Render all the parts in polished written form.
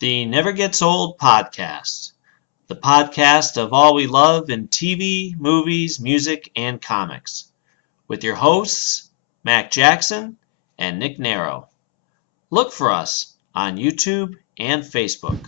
The Never Gets Old podcast, the podcast of all we love in TV, movies, music, and comics, with your hosts, Mac Jackson and Nick Narrow. Look for us on YouTube and Facebook.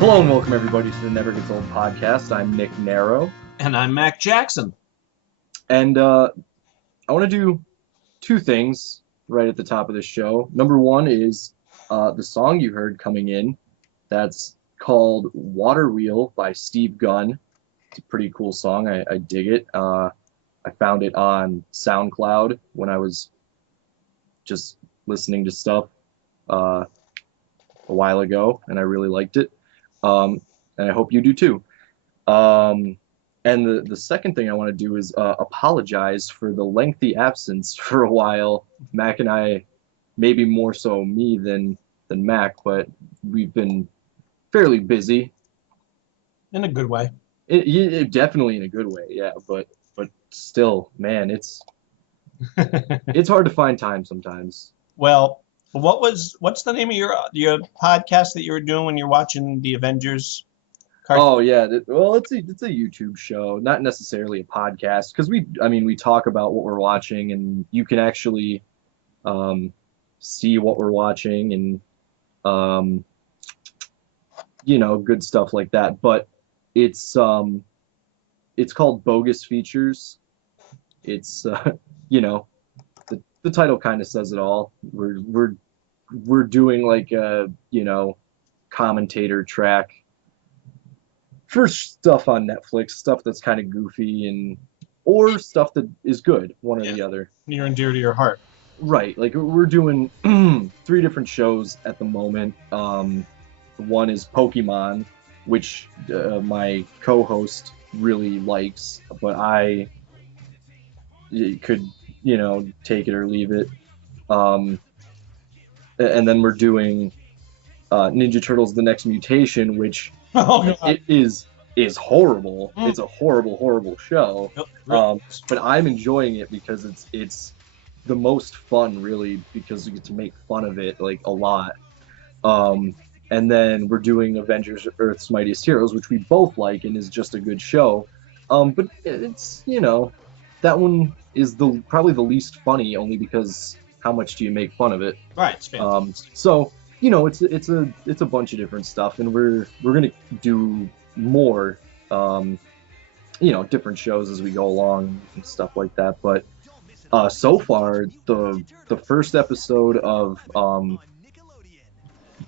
Hello and welcome everybody to the Never Gets Old podcast. I'm Nick Narrow. And I'm Mac Jackson. And I want to do two things right at the top of the show. Number one is the song you heard coming in. That's called Water Wheel by Steve Gunn. It's a pretty cool song. I dig it. I found it on SoundCloud when I was just listening to stuff a while ago, and I really liked it. And I hope you do too. And the second thing I want to do is apologize for the lengthy absence for a while. Mac and I, maybe more so me than Mac, but we've been fairly busy. In a good way. It definitely in a good way, yeah. But still, man, it's it's hard to find time sometimes. Well, what's the name of your podcast that you were doing when you're watching the Avengers? Oh yeah, well it's a YouTube show, not necessarily a podcast, because we talk about what we're watching, and you can actually see what we're watching, and good stuff like that. But it's called Bogus Features. It's the title kind of says it all. We're doing like a commentator track for stuff on Netflix, stuff that's kind of goofy or stuff that is good, one or the other. Near and dear to your heart. Right, like we're doing 3 different shows at the moment. One is Pokemon, which my co-host really likes, but I could take it or leave it. And then we're doing Ninja Turtles: The Next Mutation, which it is horrible. It's a horrible show. But I'm enjoying it because it's the most fun, really, because we get to make fun of it like a lot. And then we're doing Avengers: Earth's Mightiest Heroes, which we both like and is just a good show. But it's that one is probably the least funny, only because how much do you make fun of it? Right. It's fantastic. So it's a bunch of different stuff, and we're gonna do more different shows as we go along and stuff like that. But so far the first episode of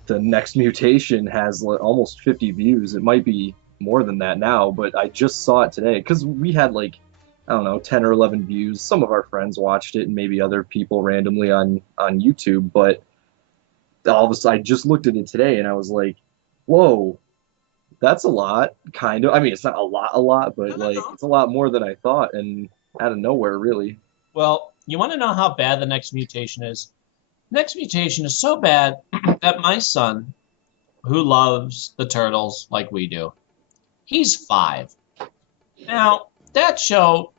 The Next Mutation has almost 50 views. It might be more than that now, but I just saw it today because we had 10 or 11 views. Some of our friends watched it and maybe other people randomly on YouTube, but all of a sudden I just looked at it today and I was like, whoa, that's a lot, kind of. I mean, it's not a lot, but it's a lot more than I thought, and out of nowhere, really. Well, you want to know how bad The Next Mutation is? Next Mutation is so bad that my son, who loves the Turtles like we do, he's 5. Now, that show,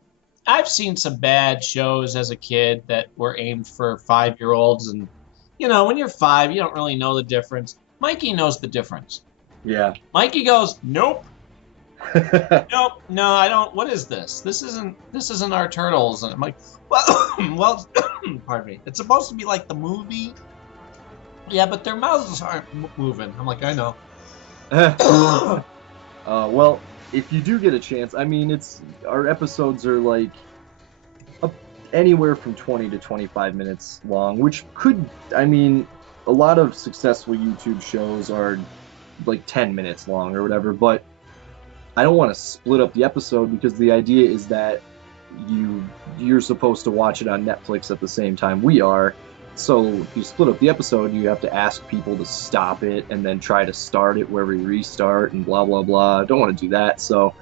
I've seen some bad shows as a kid that were aimed for 5-year-olds, and when you're 5, you don't really know the difference. Mikey knows the difference. Yeah. Mikey goes, nope. Nope. No, I don't. What is this? This isn't our Turtles. And I'm like, well, pardon me. It's supposed to be like the movie. Yeah, but their mouths aren't moving. I'm like, I know. Well, if you do get a chance, our episodes are anywhere from 20 to 25 minutes long, which could, a lot of successful YouTube shows are 10 minutes long or whatever, but I don't want to split up the episode because the idea is that you're supposed to watch it on Netflix at the same time we are. So if you split up the episode, you have to ask people to stop it and then try to start it where we restart and blah, blah, blah. I don't want to do that. So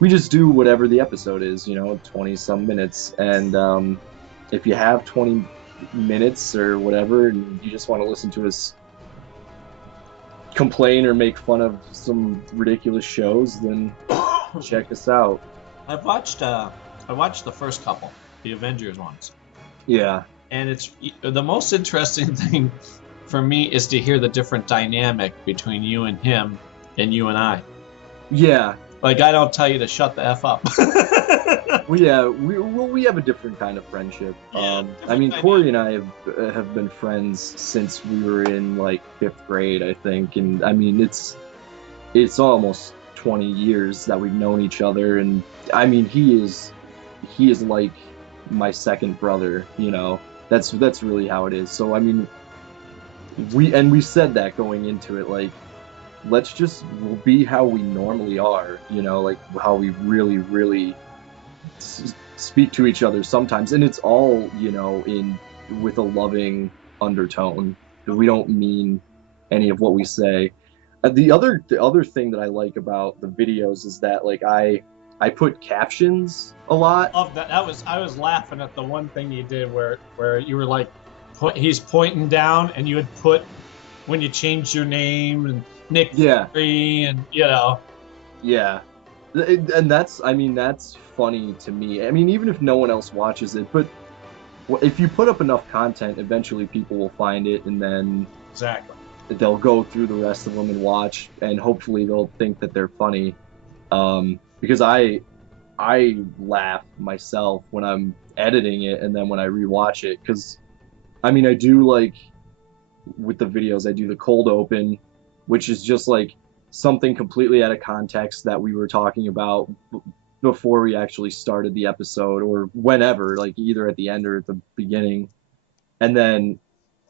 we just do whatever the episode is, 20 some minutes. And if you have 20 minutes or whatever, and you just want to listen to us complain or make fun of some ridiculous shows, then check us out. I watched the first couple, the Avengers ones. Yeah. And it's the most interesting thing for me is to hear the different dynamic between you and him and you and I. Yeah. Like, I don't tell you to shut the F up. Well, yeah, we have a different kind of friendship. Yeah, I mean, Corey and I have been friends since we were in like 5th grade, I think, and I mean it's almost 20 years that we've known each other, and I mean he is like my second brother. That's really how it is. So I mean, we said that going into it, like, let's just be how we normally are, like how we really, really speak to each other sometimes, and it's all with a loving undertone. We don't mean any of what we say. The other thing that I like about the videos is that, like, I put captions a lot. Love that. I was laughing at the one thing you did where you were like, he's pointing down, and you had put when you changed your name and Nick Fury, and Yeah. And that's funny to me. I mean, even if no one else watches it, but if you put up enough content, eventually people will find it, and then exactly they'll go through the rest of them and watch, and hopefully they'll think that they're funny. Because I laugh myself when I'm editing it, and then when I rewatch it, because I mean, I do, like, with the videos, I do the cold open, which is just like something completely out of context that we were talking about before we actually started the episode, or whenever, like either at the end or at the beginning. And then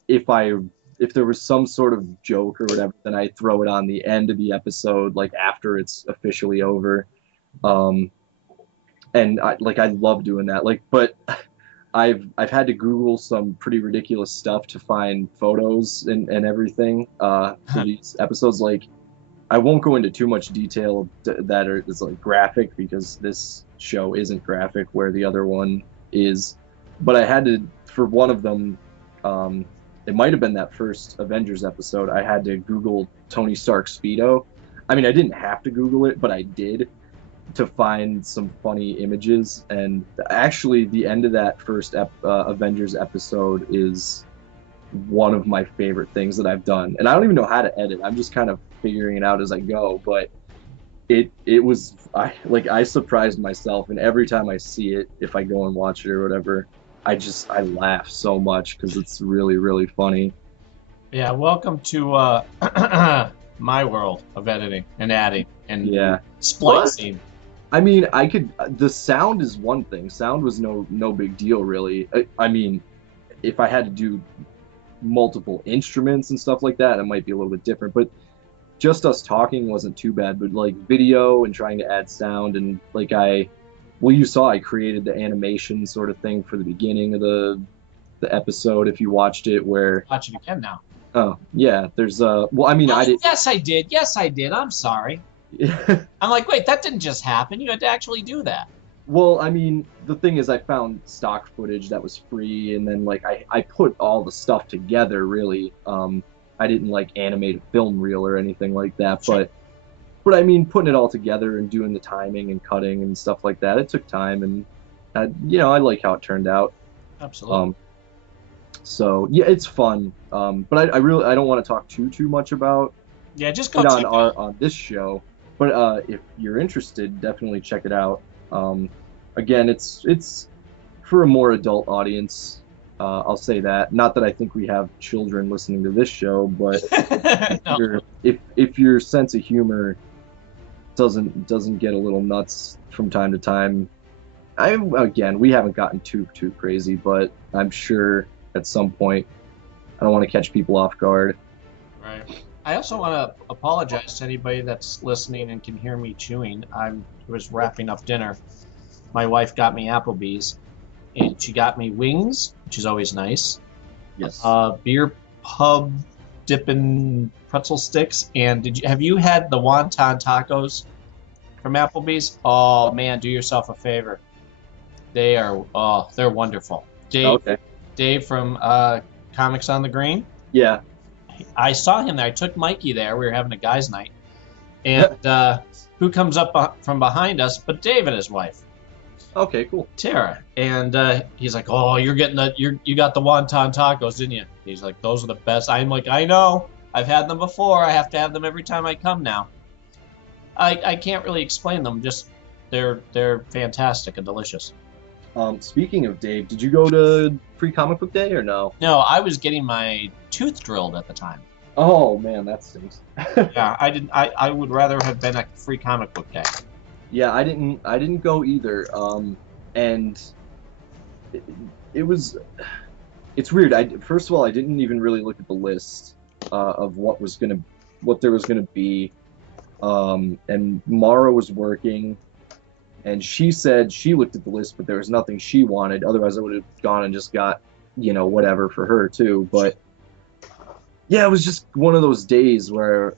if there was some sort of joke or whatever, then I throw it on the end of the episode, like after it's officially over. And I love doing that. Like, but I've had to Google some pretty ridiculous stuff to find photos and everything for these episodes. Like, I won't go into too much detail that is like graphic, because this show isn't graphic where the other one is. But I had to, for one of them, it might have been that first Avengers episode, I had to Google Tony Stark's Speedo. I mean, I didn't have to Google it, but I did, to find some funny images. And actually, the end of that first Avengers episode is one of my favorite things that I've done. And I don't even know how to edit. I'm just kind of figuring it out as I go. But it was, I surprised myself, and every time I see it, if I go and watch it or whatever, I laugh so much because it's really, really funny. Yeah, welcome to my world of editing and adding and splicing. What? I mean, the sound is one thing. Sound was no big deal, really. I mean, if I had to do multiple instruments and stuff like that, it might be a little bit different. But just us talking wasn't too bad. But like video and trying to add sound, and like you saw I created the animation sort of thing for the beginning of the episode. If you watched it, where watch it again now. Oh yeah, there's well, I mean, I did. Yes, I did. Yes, I did. I'm sorry. I'm like, wait, that didn't just happen. You had to actually do that. Well, I mean, the thing is, I found stock footage that was free, and then like I put all the stuff together. Really, I didn't like animate a film reel or anything like that. Sure. But I mean, putting it all together and doing the timing and cutting and stuff like that, it took time, and I like how it turned out. Absolutely. So yeah, it's fun. But I really don't want to talk too much about. Yeah, just go on this show. But if you're interested, definitely check it out. Again, it's for a more adult audience. I'll say that. Not that I think we have children listening to this show, but no. if your sense of humor doesn't get a little nuts from time to time, we haven't gotten too crazy, but I'm sure at some point I don't want to catch people off guard. Right. I also want to apologize to anybody that's listening and can hear me chewing. I was wrapping up dinner. My wife got me Applebee's, and she got me wings, which is always nice. Yes. Beer pub dipping pretzel sticks. And have you had the wonton tacos? from Applebee's. Oh man, do yourself a favor. They're wonderful. Okay. Dave from Comics on the Green. Yeah. I saw him there. I took Mikey there. We were having a guys' night, and who comes up from behind us? But Dave and his wife, Okay, cool. Tara. And he's like, "Oh, you got the wonton tacos, didn't you?" He's like, "Those are the best." I'm like, "I know. I've had them before. I have to have them every time I come now." I can't really explain them. Just they're fantastic and delicious. Speaking of Dave, did you go to Free Comic Book Day or no? No, I was getting my tooth drilled at the time. Oh man, that stinks. Yeah, I didn't. I would rather have been at Free Comic Book Day. Yeah, I didn't go either. And it, it was it's weird. First of all, I didn't even really look at the list of what there was gonna be. And Mara was working, and she said she looked at the list, but there was nothing she wanted. Otherwise, I would have gone and just got, whatever for her too. But yeah, it was just one of those days where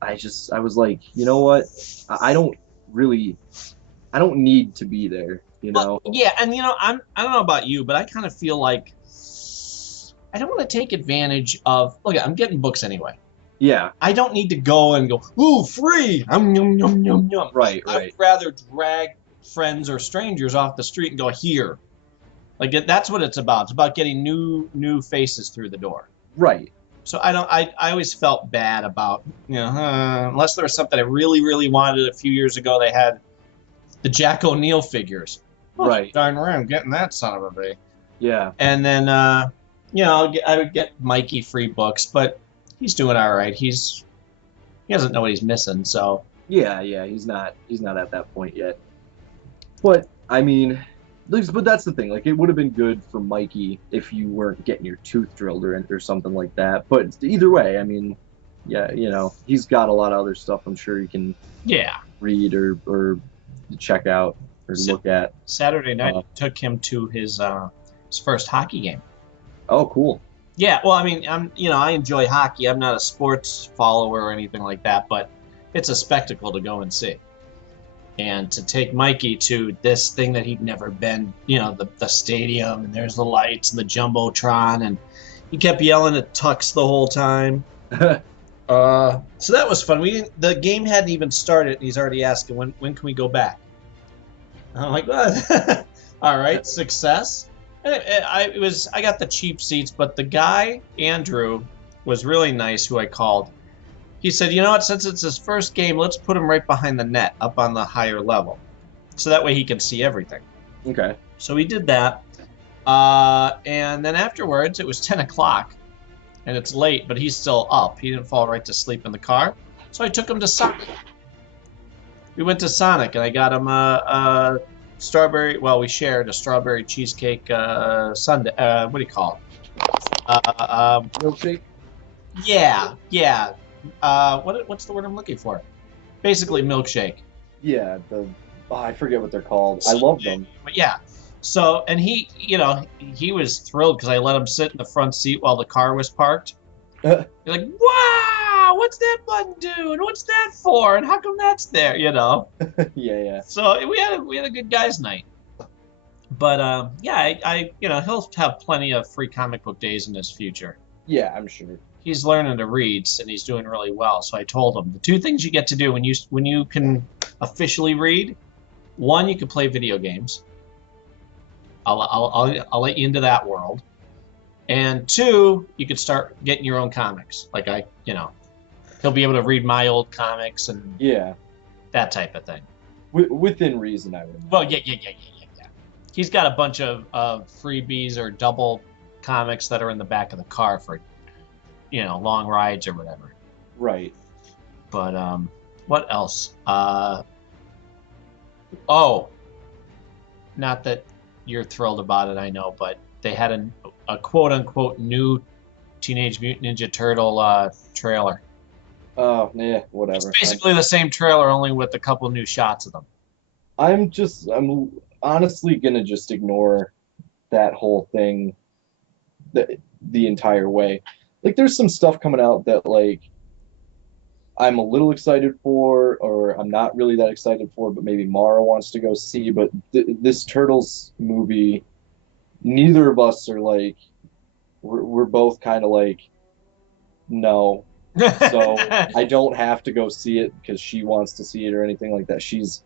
I was like, you know what? I don't need to be there, Well, yeah, and I don't know about you, but I kind of feel like I don't want to take advantage of. Look, I'm getting books anyway. Yeah. I don't need to go and go, ooh, free. Yum, yum, yum, yum. Right. I'd rather drag friends or strangers off the street and go here. Like that's what it's about. It's about getting new faces through the door. Right. So I always felt bad about, unless there was something I really, really wanted a few years ago. They had the Jack O'Neill figures. Right. Darn right, I'm getting that son of a bitch. Yeah. And then, I would get Mikey free books, but he's doing all right. He doesn't know what he's missing, so. Yeah, he's not at that point yet. But I mean, but that's the thing. Like, it would have been good for Mikey if you weren't getting your tooth drilled or something like that. But either way, I mean, yeah, he's got a lot of other stuff. I'm sure you can read or check out or look at. Saturday night, took him to his first hockey game. Oh, cool. Yeah, well, I mean, I enjoy hockey. I'm not a sports follower or anything like that, but it's a spectacle to go and see. And to take Mikey to this thing that he'd never been, the stadium, and there's the lights and the Jumbotron, and he kept yelling at Tux the whole time. So that was fun. The game hadn't even started, and he's already asking, when can we go back? And I'm like, well, all right, success. I got the cheap seats, but the guy, Andrew, was really nice, who I called. He said, you know what, since it's his first game, let's put him right behind the net, up on the higher level. So that way he can see everything. Okay. So we did that. And then afterwards, it was 10 o'clock, and it's late, but he's still up. He didn't fall right to sleep in the car. So I took him to Sonic. We went to Sonic, and I got him a strawberry, we shared a strawberry cheesecake sundae. What do you call it? Milkshake? Yeah. What's the word I'm looking for? Basically, milkshake. Yeah, I forget what they're called. I love them. But yeah. So, and he was thrilled because I let him sit in the front seat while the car was parked. You're like, wow, what's that button do? And what's that for? And how come that's there? Yeah. So we had a good guys' night. But I he'll have plenty of free comic book days in his future. Yeah, I'm sure. He's learning to read, and he's doing really well. So I told him the two things you get to do when you can officially read. One, you can play video games. I'll let you into that world. And two, you could start getting your own comics. Like he'll be able to read my old comics and that type of thing. Within reason, I would. Well, yeah. He's got a bunch of freebies or double comics that are in the back of the car for, long rides or whatever. Right. But what else? Not that you're thrilled about it, I know, but they had a quote-unquote new Teenage Mutant Ninja Turtle trailer. Oh, yeah, whatever. It's basically the same trailer, only with a couple new shots of them. I'm honestly gonna just ignore that whole thing the entire way. Like, there's some stuff coming out that, like, I'm a little excited for, or I'm not really that excited for, but maybe Mara wants to go see. But this Turtles movie, neither of us are like, we're both kind of like, no. So I don't have to go see it because she wants to see it or anything like that. She's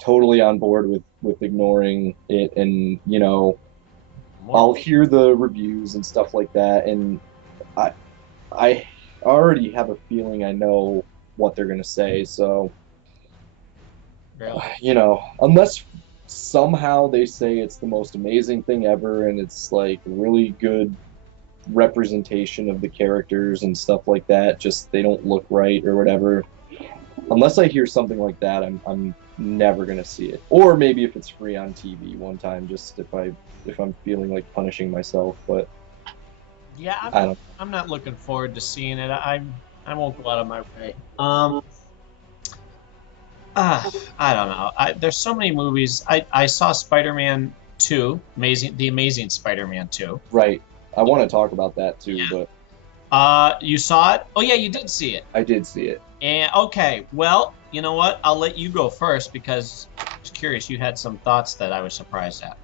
totally on board with ignoring it, and I'll hear the reviews and stuff like that, and I I already have a feeling I know what they're gonna say. So Really? unless somehow they say it's the most amazing thing ever and it's like really good representation of the characters and stuff like that, just they don't look right or whatever. Unless I hear something like that, I'm never gonna see it. Or maybe if it's free on TV one time, just if I'm feeling like punishing myself. But Yeah, I don't. I'm not looking forward to seeing it. I won't go out of my way. I don't know. There's so many movies. I saw Spider-Man 2, the Amazing Spider-Man 2. Right. I want to talk about that too, Yeah. but You saw it? Oh yeah, you did see it. I did see it. And okay, well, you know what? I'll let you go first because I was curious. You had some thoughts that I was surprised at.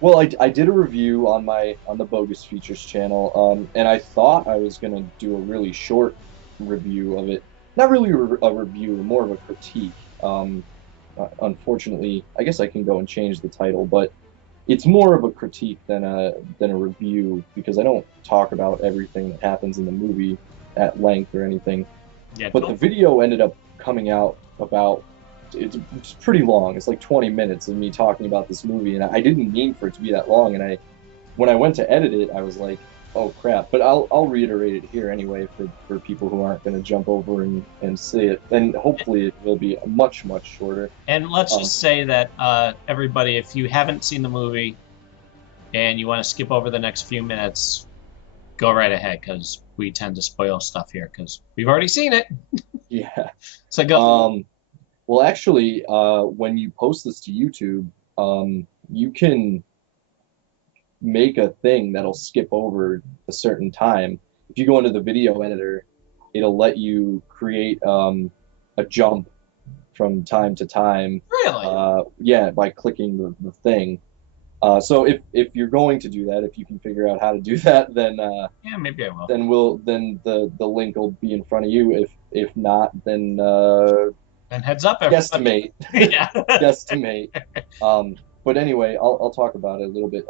Well, I did a review on the Bogus Features channel, and I thought I was gonna do a really short review of it. Not really a review, more of a critique. Unfortunately, I guess I can go and change the title, but it's more of a critique than a review because I don't talk about everything that happens in the movie at length or anything. Yeah, But the video ended up coming out about it's pretty long. It's like 20 minutes of me talking about this movie, and I didn't mean for it to be that long. And when I went to edit it, I was like, oh crap. But I'll reiterate it here anyway for people who aren't going to jump over and see it. And hopefully it will be much shorter. And let's just say that everybody, if you haven't seen the movie and you want to skip over the next few minutes, go right ahead because we tend to spoil stuff here because we've already seen it. Yeah. So go. Well, actually, when you post this to YouTube, you can make a thing that'll skip over a certain time. If you go into the video editor, it'll let you create a jump from time to time. Really? Yeah, by clicking the thing. So if you're going to do that, if you can figure out how to do that, then Yeah, maybe I will. then the link will be in front of you. If not, then And heads up, everybody. guesstimate. Yeah. Guesstimate. But anyway, I'll talk about it a little bit.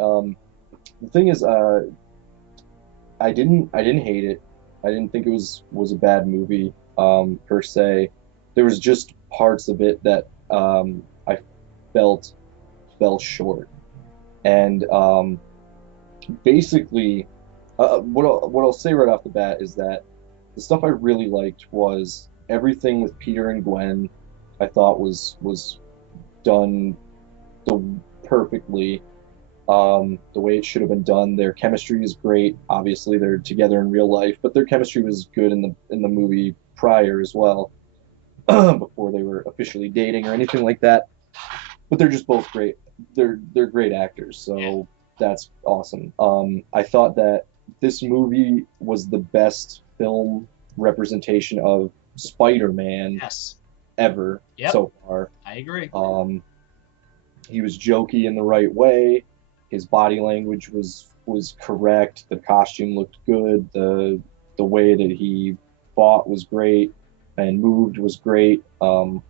The thing is, I didn't hate it. I didn't think it was a bad movie per se. There was just parts of it that I felt fell short. And basically, what I'll say right off the bat is that the stuff I really liked was everything with Peter and Gwen. I thought was done perfectly, the way it should have been done. Their chemistry is great. Obviously, they're together in real life, but their chemistry was good in the movie prior as well, before they were officially dating or anything like that. But they're just both great. They're great actors, so that's awesome. I thought that this movie was the best film representation of Spider-Man ever so far. I agree. He was jokey in the right way. His body language was correct. The costume looked good. The way that he fought was great and moved was great. It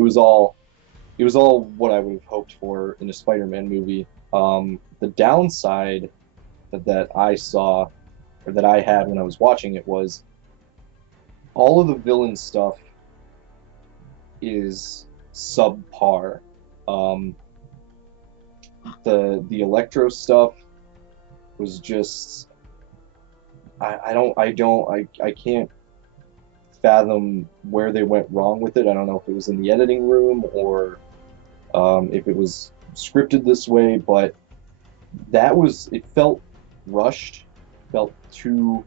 was all what I would have hoped for in a Spider-Man movie. The downside that I saw, or that I had when I was watching it, was all of the villain stuff is subpar. The Electro stuff was just I can't fathom where they went wrong with it. I don't know if it was in the editing room or if it was scripted this way, but it felt rushed, felt too.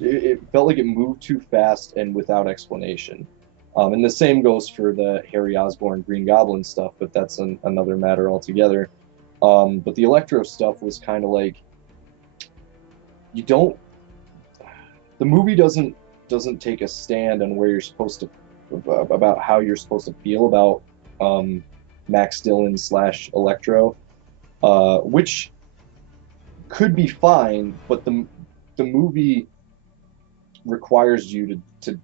It felt like it moved too fast and without explanation. And the same goes for the Harry Osborn Green Goblin stuff, but that's another matter altogether. But the Electro stuff was kind of like the movie doesn't doesn't take a stand on where you're supposed to about how you're supposed to feel about Max Dillon slash Electro, which could be fine, but the movie requires you to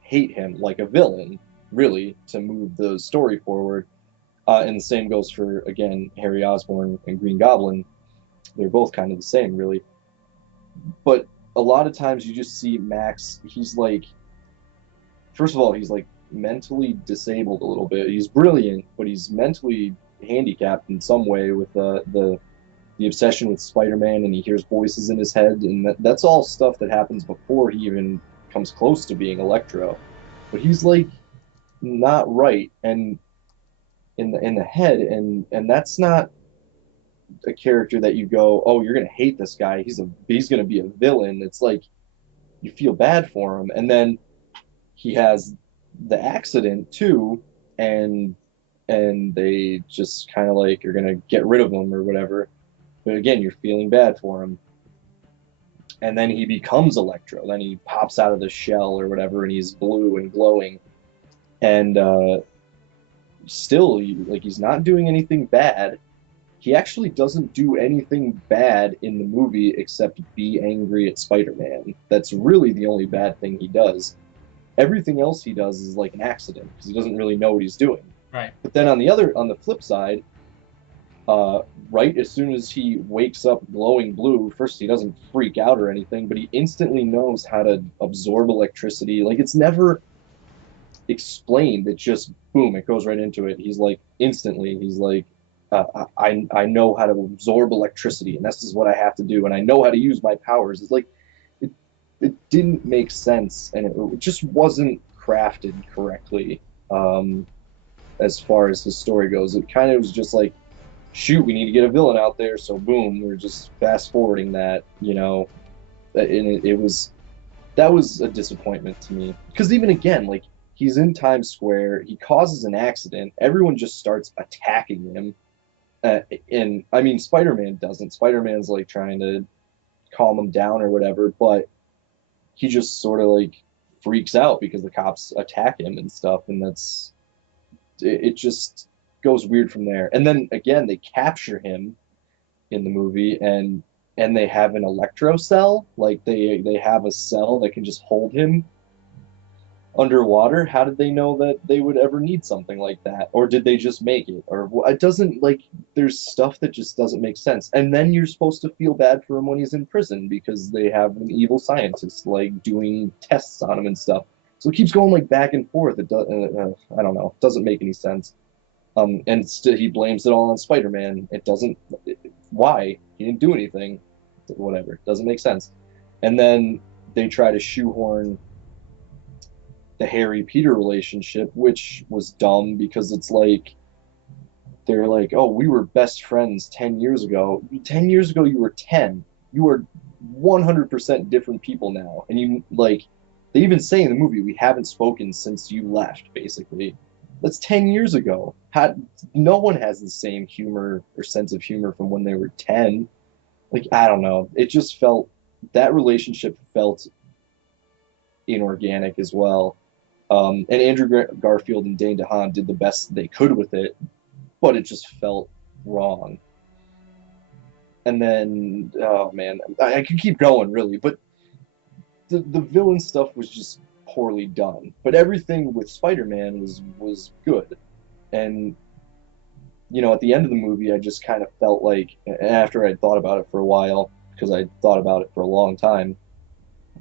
hate him like a villain, really, to move the story forward. And the same goes for, again, Harry Osborn and Green Goblin. They're both kind of the same, really. But a lot of times you just see Max, he's like, first of all, he's like mentally disabled a little bit. He's brilliant, but he's mentally handicapped in some way with the obsession with Spider-Man, and he hears voices in his head, and that's all stuff that happens before he even comes close to being Electro. But he's like not right and in the head, and that's not a character that you go, oh, you're gonna hate this guy. He's gonna be a villain. It's like you feel bad for him, and then he has the accident too, and they just kind of like are gonna get rid of him or whatever. But again, you're feeling bad for him. And then he becomes Electro. Then he pops out of the shell or whatever, and he's blue and glowing. And still, like, he's not doing anything bad. He actually doesn't do anything bad in the movie except be angry at Spider-Man. That's really the only bad thing he does. Everything else he does is like an accident because he doesn't really know what he's doing. Right. But then on the flip side, right as soon as he wakes up glowing blue, first he doesn't freak out or anything, but he instantly knows how to absorb electricity. Like, it's never explained. It's just boom, it goes right into it. He's like instantly, he's like, I know how to absorb electricity, and this is what I have to do, and I know how to use my powers. It's like it didn't make sense, and it just wasn't crafted correctly. As far as his story goes, it kind of was just like, shoot, we need to get a villain out there, so boom, we're just fast forwarding that, you know. And that was a disappointment to me, because even again, like, he's in Times Square, he causes an accident, everyone just starts attacking him, and I mean, Spider-Man doesn't. Spider-Man's like trying to calm him down or whatever, but he just sort of like freaks out because the cops attack him and stuff, and it just goes weird from there. And then again, they capture him in the movie, and they have an Electro cell. Like, they have a cell that can just hold him underwater. How did they know that they would ever need something like that? Or did they just make it? Or it doesn't, like, there's stuff that just doesn't make sense. And then you're supposed to feel bad for him when he's in prison because they have an evil scientist like doing tests on him and stuff. So it keeps going like back and forth. It does, I don't know. It doesn't make any sense. And he blames it all on Spider-Man. It doesn't. Why? He didn't do anything. Whatever. It doesn't make sense. And then they try to shoehorn the Harry-Peter relationship, which was dumb because it's like, they're like, oh, we were best friends 10 years ago. 10 years ago, you were 10. You are 100% different people now. And you, like, they even say in the movie, we haven't spoken since you left, basically. That's 10 years ago. No one has the same humor or sense of humor from when they were 10. Like, I don't know. It just that relationship felt inorganic as well. And Andrew Garfield and Dane DeHaan did the best they could with it, but it just felt wrong. And then, oh man, I could keep going, really, but the villain stuff was just poorly done. But everything with Spider-Man was good. And, you know, at the end of the movie, I just kind of felt like, after I'd thought about it for a while, because I'd thought about it for a long time,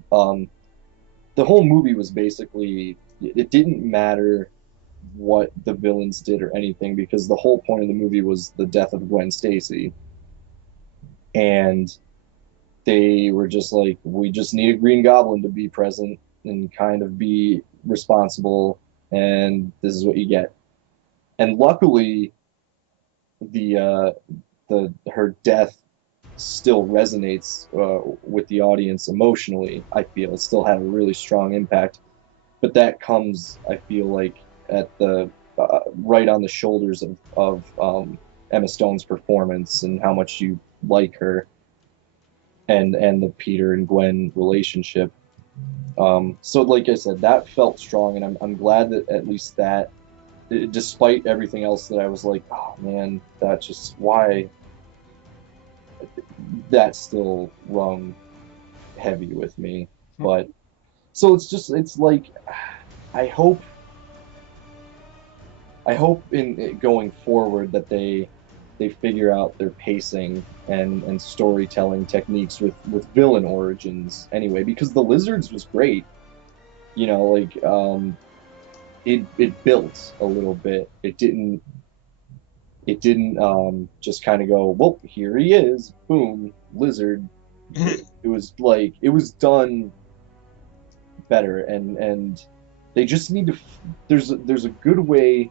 the whole movie was basically, it didn't matter what the villains did or anything, because the whole point of the movie was the death of Gwen Stacy. And they were just like, we just need a Green Goblin to be present and kind of be responsible, and this is what you get. And luckily, her death still resonates with the audience emotionally. I feel it still had a really strong impact, but that comes, I feel like, at the right on the shoulders of Emma Stone's performance and how much you like her, and the Peter and Gwen relationship. So like I said, that felt strong, and I'm glad that at least that, despite everything else that I was like, oh man, that just why that still rung heavy with me. But so it's like I hope I hope in going forward that they figure out their pacing and storytelling techniques with villain origins anyway, because the Lizards was great. Like it built a little bit. It didn't just kind of go, well, here he is, boom, Lizard. It was like it was done better, and they just need to. There's a good way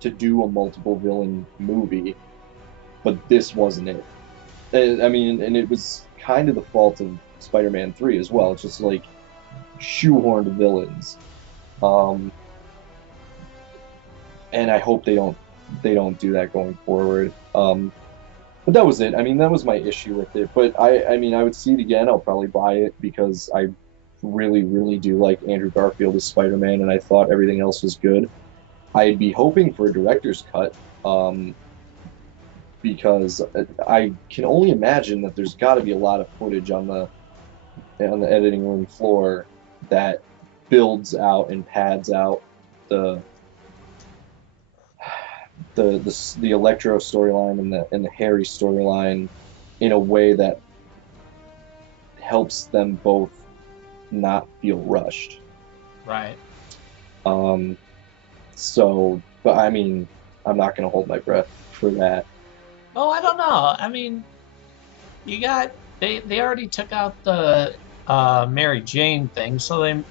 to do a multiple villain movie, but this wasn't it. I mean, and it was kind of the fault of Spider-Man 3 as well. It's just like shoehorned villains. Um, and I hope they don't do that going forward. But that was it. I mean, that was my issue with it. But I mean, I would see it again. I'll probably buy it because I really, really do like Andrew Garfield as Spider-Man, and I thought everything else was good. I'd be hoping for a director's cut, because I can only imagine that there's got to be a lot of footage on the editing room floor that builds out and pads out the the Electro storyline and the Harry storyline in a way that helps them both not feel rushed. Right. Um, but I mean, I'm not gonna hold my breath for that. Oh, I don't know. I mean, you got they already took out the Mary Jane thing, so they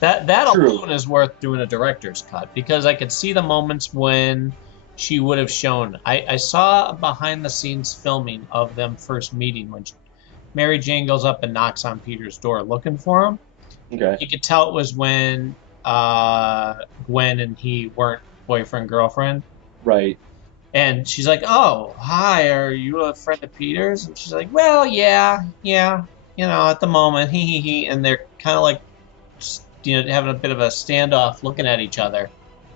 that True. alone is worth doing a director's cut because I could see the moments when she would have shown. I saw a behind the scenes filming of them first meeting when Mary Jane goes up and knocks on Peter's door looking for him. Okay. You could tell it was when Gwen and he weren't boyfriend girlfriend. Right. And she's like, "Oh, hi, are you a friend of Peter's?" And she's like, "Well, yeah, yeah, at the moment, he." And they're kind of like, having a bit of a standoff, looking at each other.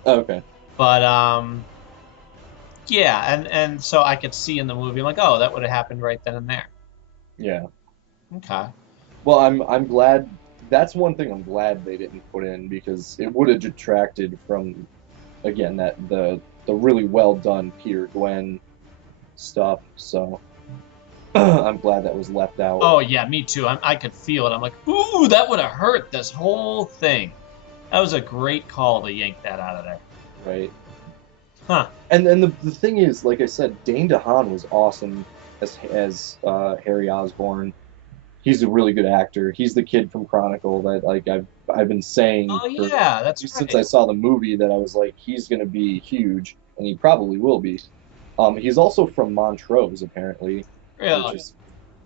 Okay. But yeah, and so I could see in the movie, like, oh, that would have happened right then and there. Yeah. Okay. Well, I'm glad. That's one thing I'm glad they didn't put in because it would have detracted from, again, the really well done Peter Gwen stuff. So I'm glad that was left out. Oh yeah, me too. I could feel it. I'm like, ooh, that would have hurt this whole thing. That was a great call to yank that out of there. Right. Huh. And the thing is, like I said, Dane DeHaan was awesome as Harry Osborn. He's a really good actor. He's the kid from Chronicle that like I've been saying Oh for yeah, that's since right. I saw the movie that I was like he's gonna be huge, and he probably will be. He's also from Montrose apparently, which Really? is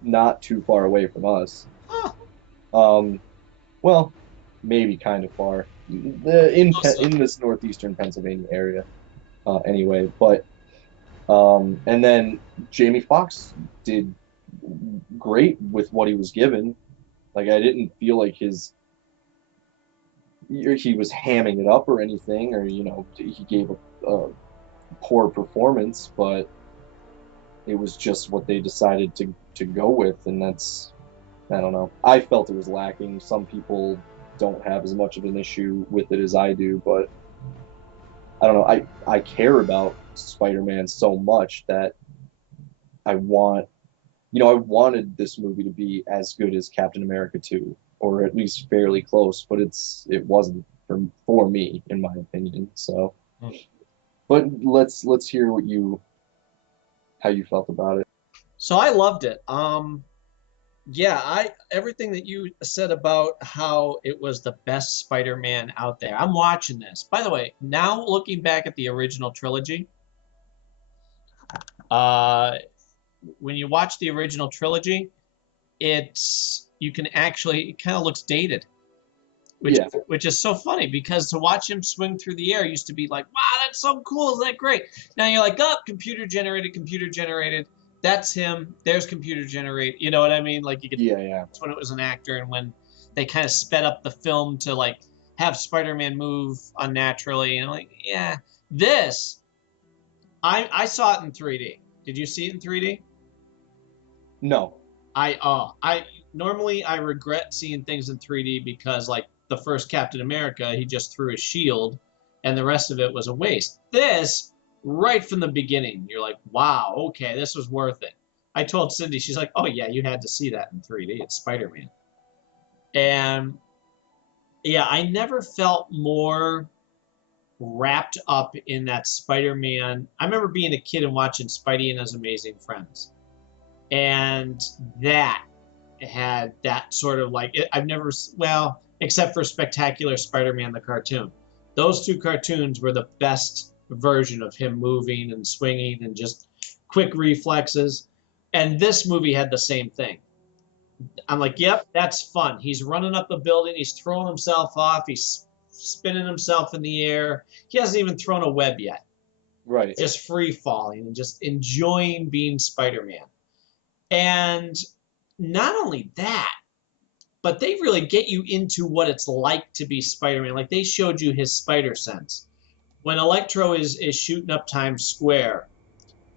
not too far away from us. Huh. Um, well, maybe kind of far Awesome. in this northeastern Pennsylvania area. Anyway, but and then Jamie Foxx did great with what he was given. Like I didn't feel like he was hamming it up or anything, or he gave a poor performance, but it was just what they decided to go with, and that's I don't know. I felt it was lacking. Some people don't have as much of an issue with it as I do, but I don't know. I care about Spider-Man so much that I want I wanted this movie to be as good as Captain America 2, or at least fairly close, but it wasn't for me, in my opinion. So, but let's hear how you felt about it. So I loved it. Yeah, I everything that you said about how it was the best Spider-Man out there. I'm watching this. By the way, now looking back at the original trilogy, uh, when you watch the original trilogy, you can actually it kind of looks dated, which Yeah, which is so funny because to watch him swing through the air used to be like, wow, that's so cool, is that great? Now you're like, oh, computer generated, computer generated. that's him. There's computer generate. You know what I mean? Like you could. Yeah, yeah. That's when it was an actor, and when they kind of sped up the film to like have Spider-Man move unnaturally, and like, yeah, this. I saw it in 3D. Did you see it in 3D? No. I normally I regret seeing things in 3D because like the first Captain America, he just threw his shield, and the rest of it was a waste. This right from the beginning, you're like, wow, okay, this was worth it. I told Cindy, she's like, oh yeah, you had to see that in 3D. It's Spider-Man, and yeah, I never felt more wrapped up in that Spider-Man. I remember being a kid and watching Spidey and His Amazing Friends, and that had that sort of like I've never well except for Spectacular Spider-Man the cartoon. Those two cartoons were the best version of him moving and swinging and just quick reflexes. And this movie had the same thing. I'm like, yep, that's fun. He's running up a building. He's throwing himself off. He's spinning himself in the air. He hasn't even thrown a web yet. Right. Just free falling and just enjoying being Spider-Man. And not only that, but they really get you into what it's like to be Spider-Man. Like they showed you his spider sense. When Electro is shooting up Times Square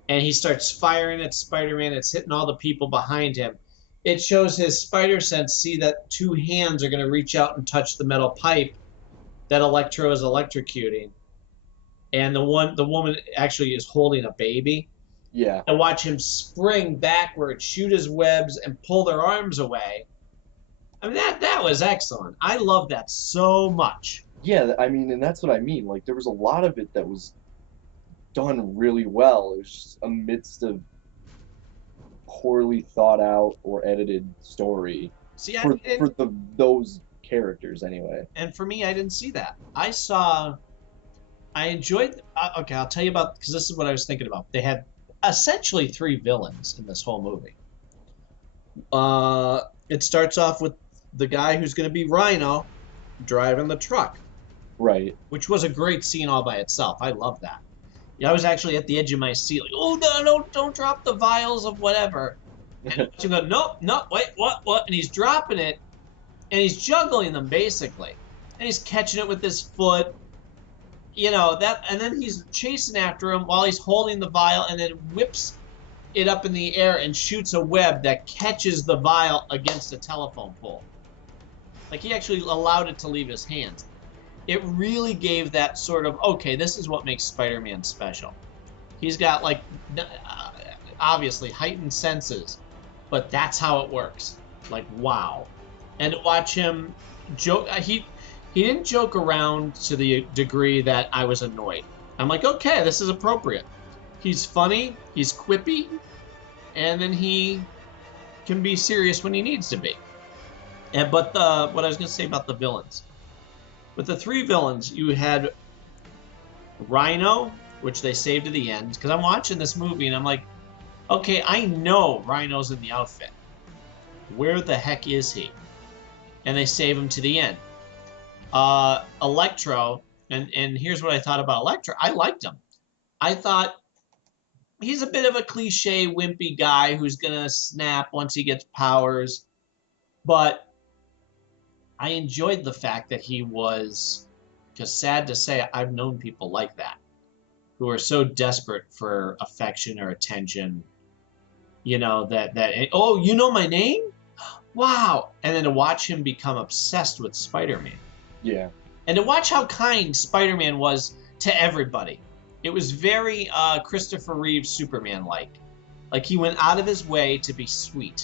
and he starts firing at Spider-Man, it's hitting all the people behind him. It shows his spider sense see that two hands are going to reach out and touch the metal pipe that Electro is electrocuting. And the woman actually is holding a baby. Yeah. And watch him spring backward, shoot his webs, and pull their arms away. I mean, that was excellent. I love that so much. Yeah, I mean, and that's what I mean. Like, there was a lot of it that was done really well. It was just amidst a poorly thought out or edited story See, for those characters anyway. And for me, I didn't see that. I enjoyed. Okay, I'll tell you about because this is what I was thinking about. They had essentially three villains in this whole movie. It starts off with the guy who's going to be Rhino driving the truck. Right. Which was a great scene all by itself. I love that. Yeah, I was actually at the edge of my seat, like, oh no, don't drop the vials of whatever. And you go, no, wait, what? And he's dropping it, and he's juggling them basically, and he's catching it with his foot. You know that, and then he's chasing after him while he's holding the vial, and then whips it up in the air and shoots a web that catches the vial against a telephone pole. Like he actually allowed it to leave his hands. It really gave that sort of, okay, this is what makes Spider-Man special. He's got like obviously heightened senses, but that's how it works. Like wow, and to watch him joke, he didn't joke around to the degree that I was annoyed. I'm like, okay, this is appropriate. He's funny, he's quippy, and then he can be serious when he needs to be. But what I was going to say about the villains. With the three villains, you had Rhino, which they saved to the end, because I'm watching this movie and I'm like, okay, I know Rhino's in the outfit. Where the heck is he? And they save him to the end. Electro, and here's what I thought about Electro. I liked him. I thought he's a bit of a cliche, wimpy guy who's going to snap once he gets powers. But I enjoyed the fact that he was, because sad to say, I've known people like that, who are so desperate for affection or attention, you know, that oh, you know my name? Wow. And then to watch him become obsessed with Spider-Man. Yeah. And to watch how kind Spider-Man was to everybody. It was very Christopher Reeve Superman-like. Like he went out of his way to be sweet.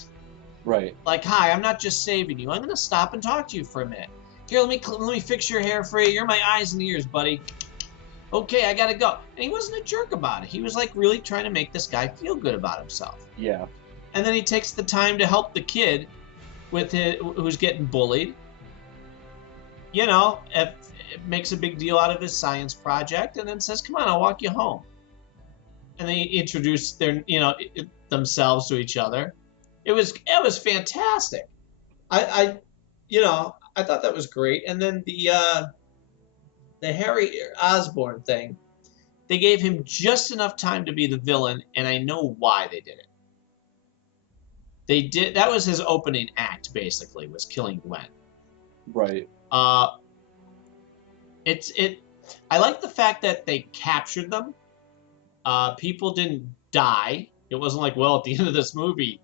Right. Like, hi, I'm not just saving you. I'm going to stop and talk to you for a minute. Here, let me fix your hair for you. You're my eyes and ears, buddy. Okay, I got to go. And he wasn't a jerk about it. He was like really trying to make this guy feel good about himself. Yeah. And then he takes the time to help the kid with who's getting bullied. You know, makes a big deal out of his science project, and then says, "Come on, I'll walk you home." And they introduce themselves to each other. It was fantastic. I thought that was great. And then the Harry Osborn thing, they gave him just enough time to be the villain, and I know why they did it. they did that was his opening act basically was killing Gwen. Right. Uh, it. I like the fact that they captured them. People didn't die. It wasn't like, well, at the end of this movie,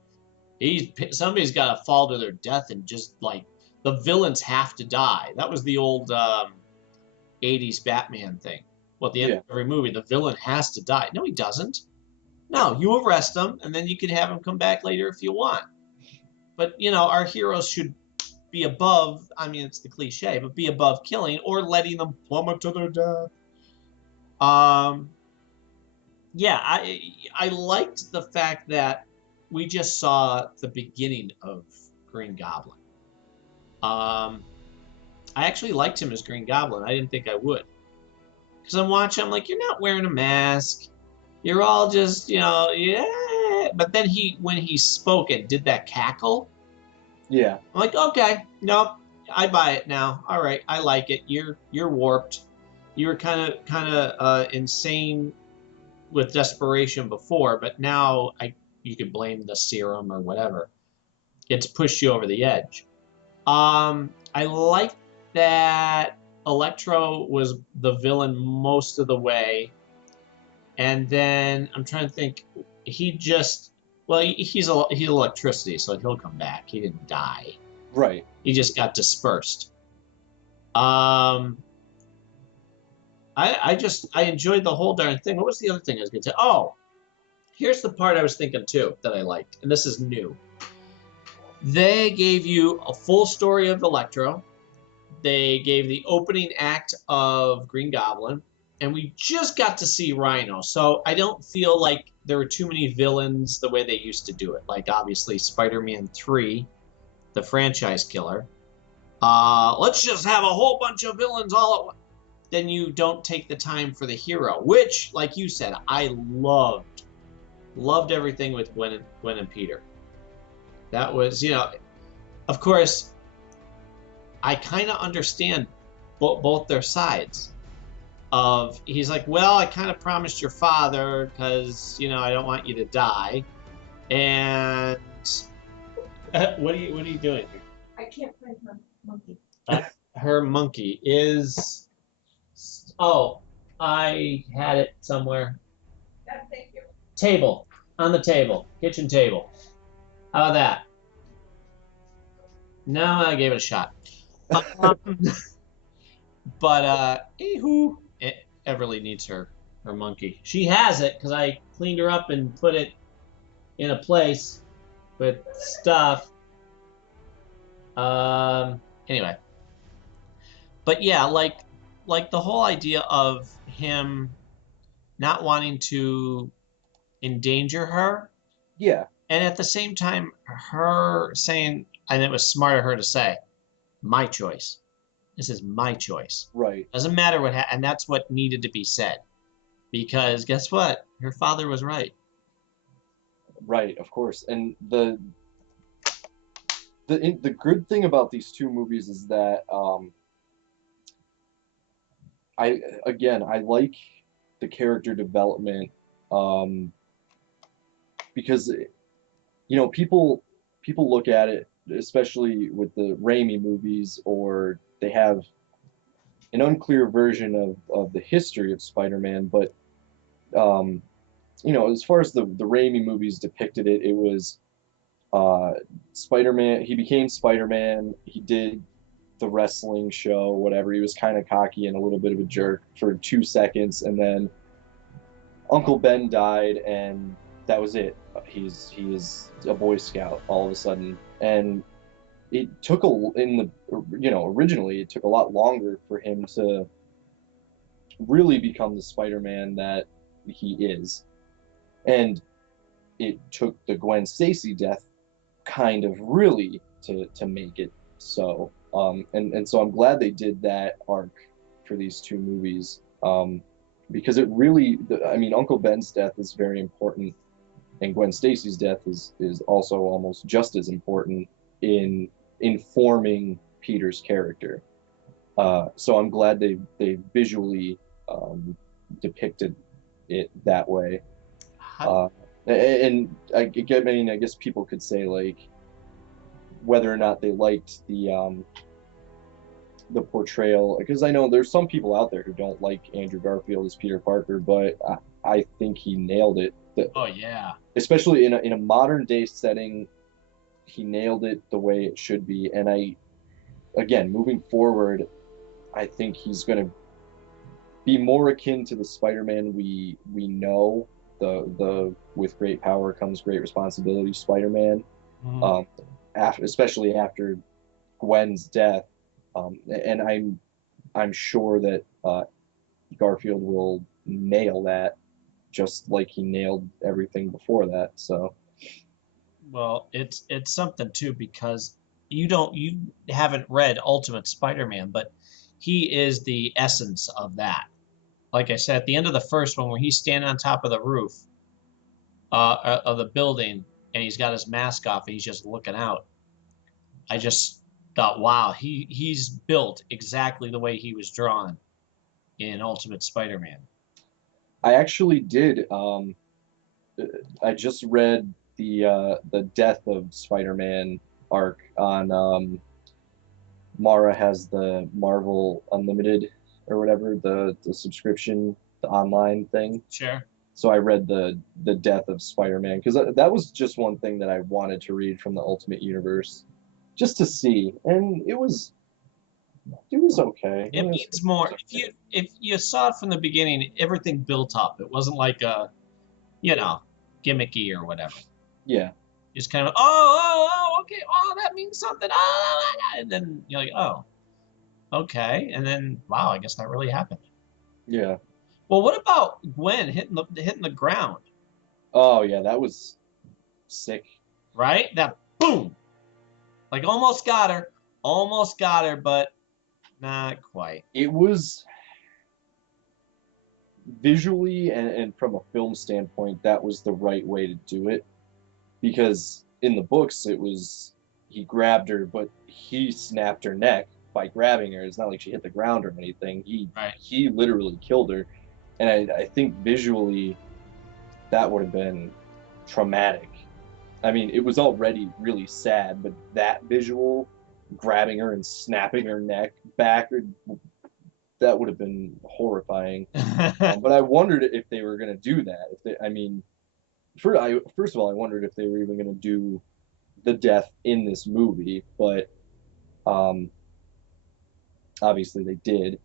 somebody's got to fall to their death and just like the villains have to die. That was the old 80s Batman thing. Well, at the end of every movie, the villain has to die. No, he doesn't. No, you arrest him, and then you can have him come back later if you want. But, our heroes should be above, I mean, it's the cliche, but be above killing or letting them plummet to their death. Yeah, I liked the fact that we just saw the beginning of Green Goblin. I actually liked him as Green Goblin. I didn't think I would. Because I'm watching, I'm like, you're not wearing a mask. You're all just, yeah. But then when he spoke and did that cackle, yeah, I'm like, okay, nope, I buy it now. All right, I like it. You're warped. You were kind of insane with desperation before, but now you could blame the serum or whatever. It's pushed you over the edge. I like that Electro was the villain most of the way, and then I'm trying to think. He's electricity, so he'll come back. He didn't die. Right. He just got dispersed. I enjoyed the whole darn thing. What was the other thing I was going to say? Oh, here's the part I was thinking too that I liked, and this is new. They gave you a full story of Electro. They gave the opening act of Green Goblin, and we just got to see Rhino. So I don't feel like there were too many villains the way they used to do it. Like obviously Spider-Man 3, the franchise killer. Let's just have a whole bunch of villains all at once. Then you don't take the time for the hero, which, like you said, I loved everything with Gwen and Peter. That was, of course, I kind of understand both their sides. He's like, well, I kind of promised your father because, I don't want you to die. And what are you doing here? I can't find my monkey. Her monkey is... Oh, I had it somewhere. Thank you. Table. On the table. Kitchen table. How about that? No, I gave it a shot. But, anywho, Everly needs her monkey. She has it because I cleaned her up and put it in a place with stuff. Anyway. But yeah, like the whole idea of him not wanting to endanger her. Yeah. And at the same time, her saying, and it was smart of her to say, my choice. This is my choice. Right. Doesn't matter what and that's what needed to be said. Because guess what? Her father was right. Right, of course. And the good thing about these two movies is that I like the character development because people look at it, especially with the Raimi movies, or they have an unclear version of the history of Spider-Man, but as far as the Raimi movies depicted it, it was Spider-Man, he became Spider-Man, he did the wrestling show, whatever, he was kind of cocky and a little bit of a jerk for 2 seconds, and then Uncle Ben died, and that was it. He is a Boy Scout all of a sudden, and it took originally it took a lot longer for him to really become the Spider-Man that he is, and it took the Gwen Stacy death kind of really to make it so. And so I'm glad they did that arc for these two movies, because it really, Uncle Ben's death is very important, and Gwen Stacy's death is also almost just as important in informing Peter's character. So I'm glad they visually depicted it that way. And I guess people could say like whether or not they liked the portrayal, because I know there's some people out there who don't like Andrew Garfield as Peter Parker, but I think he nailed it. Oh yeah. Especially in a modern day setting, he nailed it the way it should be. And again, moving forward, I think he's going to be more akin to the Spider-Man we know, the with great power comes great responsibility Spider-Man. Mhm. Especially after Gwen's death, and I'm sure that Garfield will nail that, just like he nailed everything before that. So Well, it's something too because you haven't read Ultimate Spider-Man, but he is the essence of that. Like I said, at the end of the first one, where he's standing on top of the roof of the building and he's got his mask off and he's just looking out. I just thought, wow, he's built exactly the way he was drawn in Ultimate Spider-Man. I actually did. I just read the Death of Spider-Man arc on Mara has the Marvel Unlimited or whatever, the subscription, the online thing. Sure. So I read the Death of Spider-Man because that was just one thing that I wanted to read from the Ultimate Universe, just to see, and it was okay. It means more. If you saw it from the beginning, everything built up. It wasn't like you know, gimmicky or whatever. Yeah, It's kind of okay, that means something. And then you're like, oh, okay, and then wow, I guess that really happened. yeah. Well, what about Gwen hitting the ground? Oh yeah, that was sick. Right? That boom, like almost got her, but not quite. It was visually and from a film standpoint, that was the right way to do it because in the books it was he grabbed her, but he snapped her neck by grabbing her. It's not like she hit the ground or anything. He Right. he literally killed her, and I think visually that would have been traumatic. I mean, it was already really sad, but that visual, grabbing her and snapping her neck back, that would have been horrifying. But I wondered if they were going to do that. If they, I mean, first of all, I wondered if they were even going to do the death in this movie, but um, obviously they did,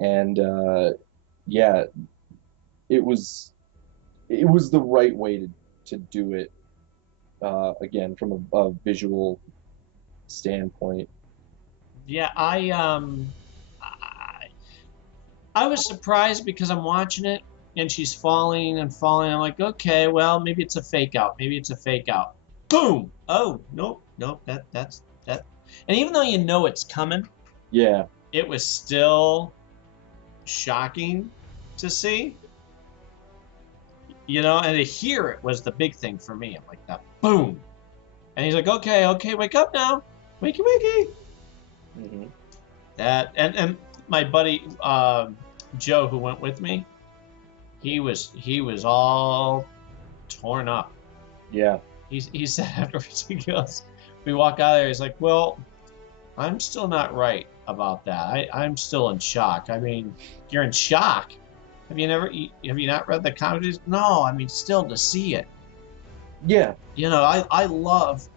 and yeah, it was it was the right way to do it. Again, from a visual standpoint. Yeah, I was surprised because I'm watching it and she's falling and falling. I'm like, okay, well, maybe it's a fake out. Maybe it's a fake out. Boom! Oh, nope, nope. That's that. And even though you know it's coming, Yeah, it was still shocking to see. And to hear it was the big thing for me. I'm like that boom. And he's like, okay, okay, wake up now. Wakey wakey. hmm And my buddy Joe, who went with me, he was all torn up. yeah, He said afterwards, he goes, we walk out of there, he's like, well, I'm still not right about that. I'm still in shock. I mean, you're in shock. Have you not read the comics? No, I mean, still to see it. yeah, I love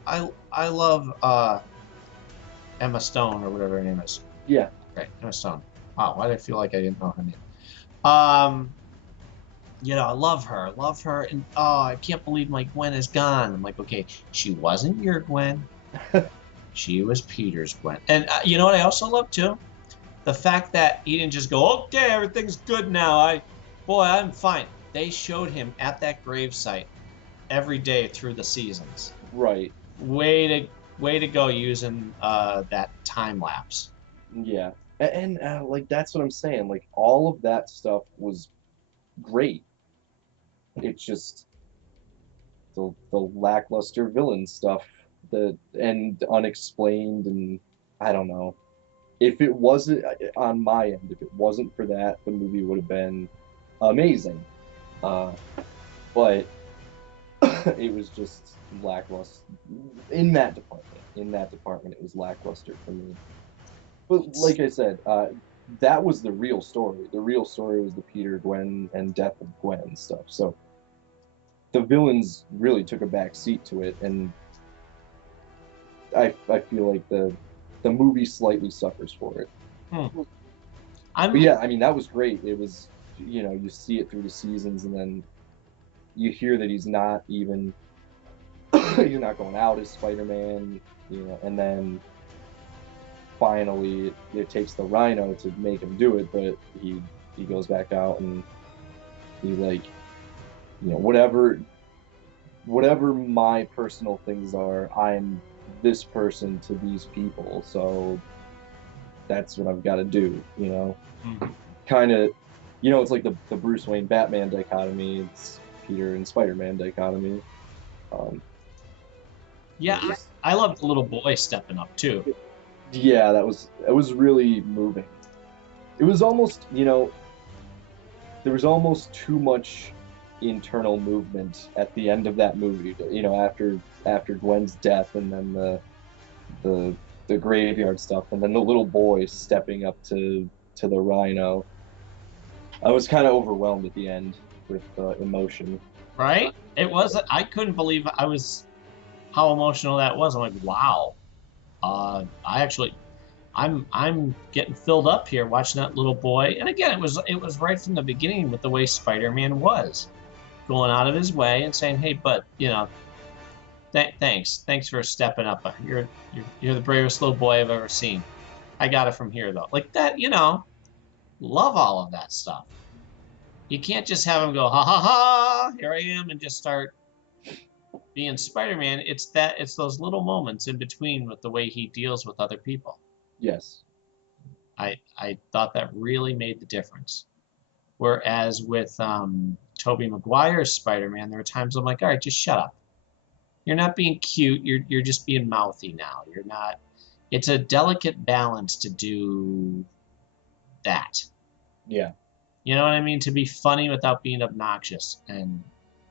Emma Stone or whatever her name is. yeah. Right, Emma Stone. Wow, why did I feel like I didn't know her name? Um, I love her, and oh, I can't believe my Gwen is gone. I'm like, okay, she wasn't your Gwen, she was Peter's Gwen. And you know what I also love too? The fact that he didn't just go, okay, everything's good now. I'm fine. They showed him at that gravesite every day through the seasons. Right. Way to go using that time lapse. Yeah. And like that's what I'm saying. Like all of that stuff was great. It's just the lackluster villain stuff and unexplained, and I don't know. If it wasn't on my end, if it wasn't for that, the movie would have been amazing. Uh, but it was just lackluster in that department. In that department, it was lackluster for me. But like I said, that was the real story. The real story was the Peter, Gwen, and death of Gwen stuff. So the villains really took a back seat to it, and I feel like the movie slightly suffers for it. But yeah, I mean that was great. It was, you see it through the seasons, and then you hear that he's not even he's not going out as Spider-Man, and then finally it takes the Rhino to make him do it, but he goes back out and he like, whatever my personal things are, I'm this person to these people, so that's what I've got to do, kind of, it's like the Bruce Wayne Batman dichotomy, it's Peter and Spider-Man dichotomy. Yeah, I love the little boy stepping up too. Yeah, it was really moving. It was almost, there was almost too much internal movement at the end of that movie. After Gwen's death, and then the graveyard stuff, and then the little boy stepping up to the Rhino. I was kind of overwhelmed at the end with emotion. Right? It was. I couldn't believe how emotional that was. I'm like, wow. I'm getting filled up here watching that little boy. And again, it was right from the beginning with the way Spider-Man was, going out of his way and saying, "Hey, bud, thanks for stepping up. You're the bravest little boy I've ever seen. I got it from here though." Like that, love all of that stuff. You can't just have him go, "Ha ha ha, here I am," and just start being Spider-Man. It's those little moments in between with the way he deals with other people. Yes. I thought that really made the difference. Whereas with Tobey Maguire's Spider-Man, there were times I'm like, all right, just shut up. You're not being cute. You're just being mouthy now. You're not. It's a delicate balance to do that. Yeah. You know what I mean? To be funny without being obnoxious. And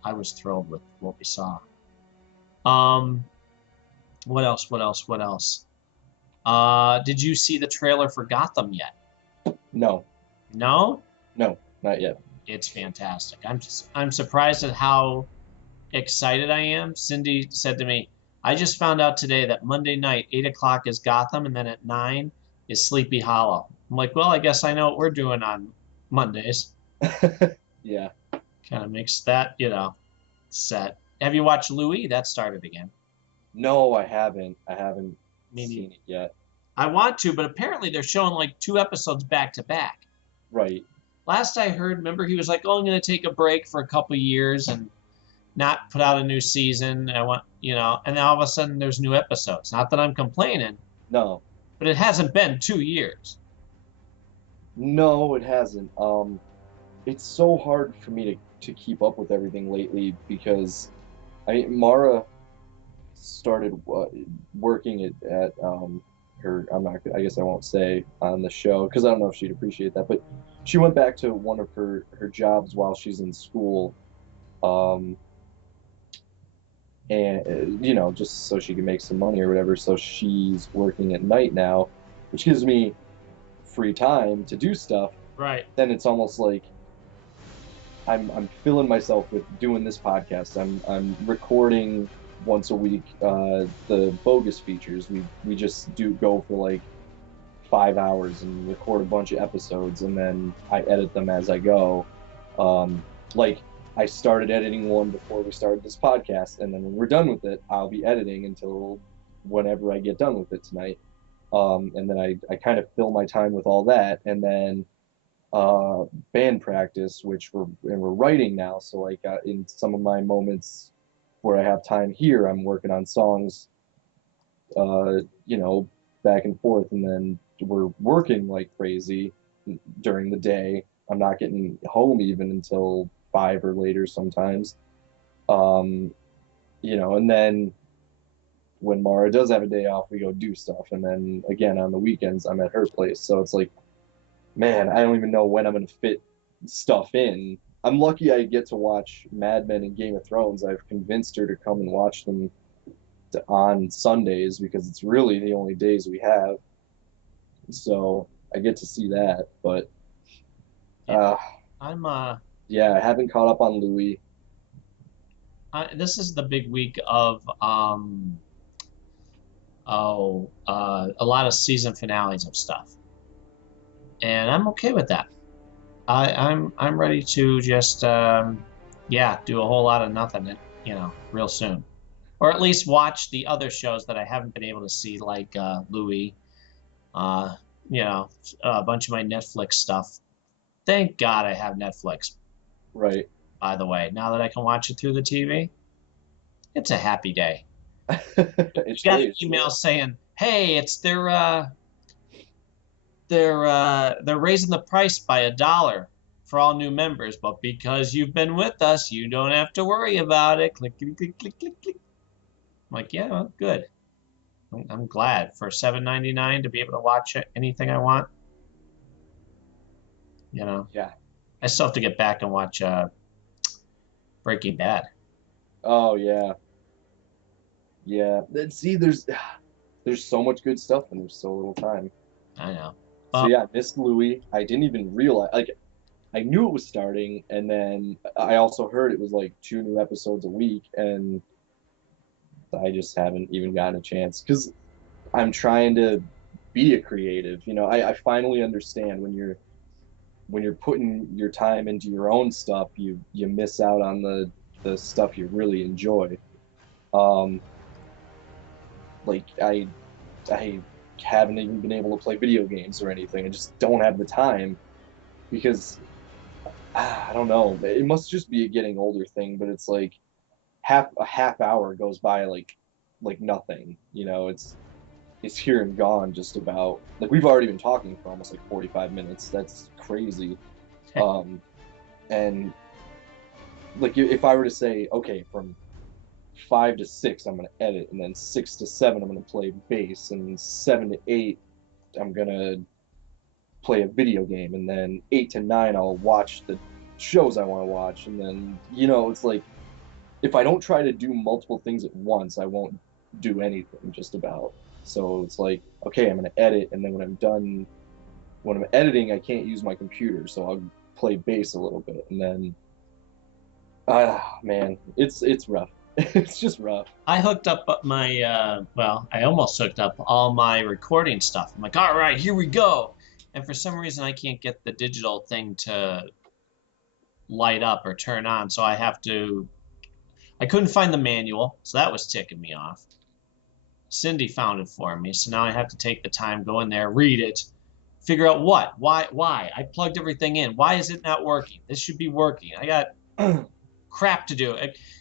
I was thrilled with what we saw. What else? Did you see the trailer for Gotham yet? No. No? No, not yet. It's fantastic. I'm surprised at how excited I am. Cindy said to me, "I just found out today that Monday night, 8 o'clock is Gotham, and then at 9 is Sleepy Hollow." I'm like, well, I guess I know what we're doing on Mondays. Yeah. Kind of makes that, set. Have you watched Louis? That started again. No, I haven't. Seen it yet. I want to, but apparently they're showing like 2 episodes back to back. Right. Last I heard, remember, he was like, "Oh, I'm going to take a break for a couple years and not put out a new season. I want, and then all of a sudden there's new episodes. Not that I'm complaining. No. But it hasn't been 2 years. No, it hasn't. It's so hard for me to keep up with everything lately because, Mara started working at her. I guess I won't say on the show because I don't know if she'd appreciate that. But she went back to one of her jobs while she's in school, and just so she can make some money or whatever. So she's working at night now, which gives me free time to do stuff. Right. Then it's almost like I'm filling myself with doing this podcast. I'm recording once a week the bogus features. We just go for like 5 hours and record a bunch of episodes, and then I edit them as I go. Like I started editing one before we started this podcast, and then when we're done with it, I'll be editing until whenever I get done with it tonight. And then I kind of fill my time with all that, and then band practice, which we're writing now. So like in some of my moments where I have time here, I'm working on songs, back and forth, and then we're working like crazy during the day. I'm not getting home even until 5 or later sometimes. And then when Mara does have a day off, we go do stuff. And then again, on the weekends, I'm at her place. So it's like, man, I don't even know when I'm going to fit stuff in. I'm lucky I get to watch Mad Men and Game of Thrones. I've convinced her to come and watch them on Sundays because it's really the only days we have. So I get to see that. But Yeah. uh, I'm yeah, I haven't caught up on Louis. this is the big week of a lot of season finales of stuff, and I'm okay with that. I'm ready to just yeah, do a whole lot of nothing, real soon, or at least watch the other shows that I haven't been able to see, like Louis, uh, a bunch of my Netflix stuff. Thank God I have Netflix. Right. By the way, now that I can watch it through the TV, it's a happy day. It's Got an great. email saying, "Hey, it's they're raising the price by $1 for all new members, but because you've been with us, you don't have to worry about it." Click, click, click, click, click, click. I'm like, yeah, well, good. I'm glad for $7.99 to be able to watch anything I want. Yeah. I still have to get back and watch Breaking Bad. Oh yeah. Yeah. See, there's so much good stuff and there's so little time. I know. So yeah, Miss Louis. I didn't even realize. Like, I knew it was starting, and then I also heard it was like 2 new episodes a week, and I just haven't even gotten a chance because I'm trying to be a creative. I finally understand when you're putting your time into your own stuff, you miss out on the stuff you really enjoy. Um, like I haven't even been able to play video games or anything. I just don't have the time because I don't know. It must just be a getting older thing, but it's like a half hour goes by like nothing. It's here and gone just about. Like we've already been talking for almost like 45 minutes. That's crazy. And like if I were to say, okay, from 5 to 6 I'm gonna edit, and then 6 to 7 I'm gonna play bass, and 7 to 8 I'm gonna play a video game, and then 8 to 9 I'll watch the shows I want to watch, and then it's like if I don't try to do multiple things at once, I won't do anything just about. So it's like, okay, I'm gonna edit, and then when I'm editing, I can't use my computer, so I'll play bass a little bit, and then man, it's rough. It's just rough. I hooked up I almost hooked up all my recording stuff. I'm like, all right, here we go. And for some reason, I can't get the digital thing to light up or turn on, so I couldn't find the manual, so that was ticking me off. Cindy found it for me, so now I have to take the time, go in there, read it, figure out why. I plugged everything in. Why is it not working? This should be working. I got crap to do.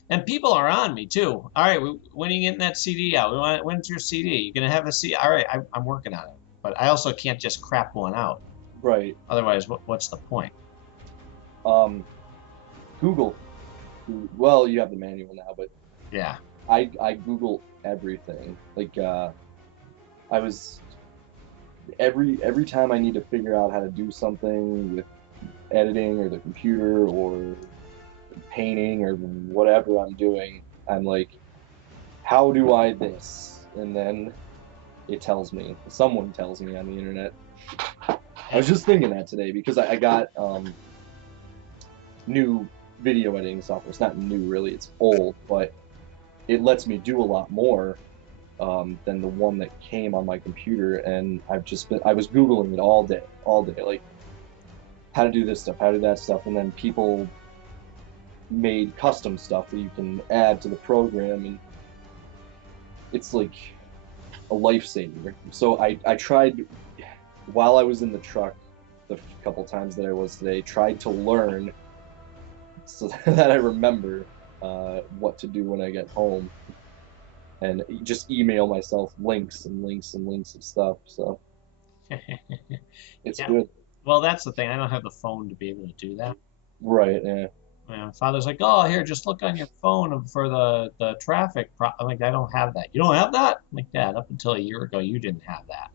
And people are on me, too. All right, when are you getting that CD out? When's your CD? You're going to have a CD? All right, I'm working on it. But I also can't just crap one out. Right. Otherwise, what's the point? Google. Well, you have the manual now, but yeah, I Google everything. Like I was every time I need to figure out how to do something with editing or the computer or painting or whatever I'm doing, I'm like, how do I this? And then someone tells me on the internet. I was just thinking that today because I got new video editing software. It's not new really, it's old, but it lets me do a lot more than the one that came on my computer. And I was Googling it all day, like how to do this stuff, how to do that stuff. And then people made custom stuff that you can add to the program, and it's like a lifesaver. So I tried, while I was in the truck the couple times that I was today, tried to learn so that I remember what to do when I get home, and just email myself links and links and links of stuff. So it's good. Well, that's the thing. I don't have the phone to be able to do that. Right, yeah. My father's like, oh, here, just look on your phone for the traffic. I'm like, I don't have that. You don't have that? I'm like, Dad, up until a year ago, you didn't have that.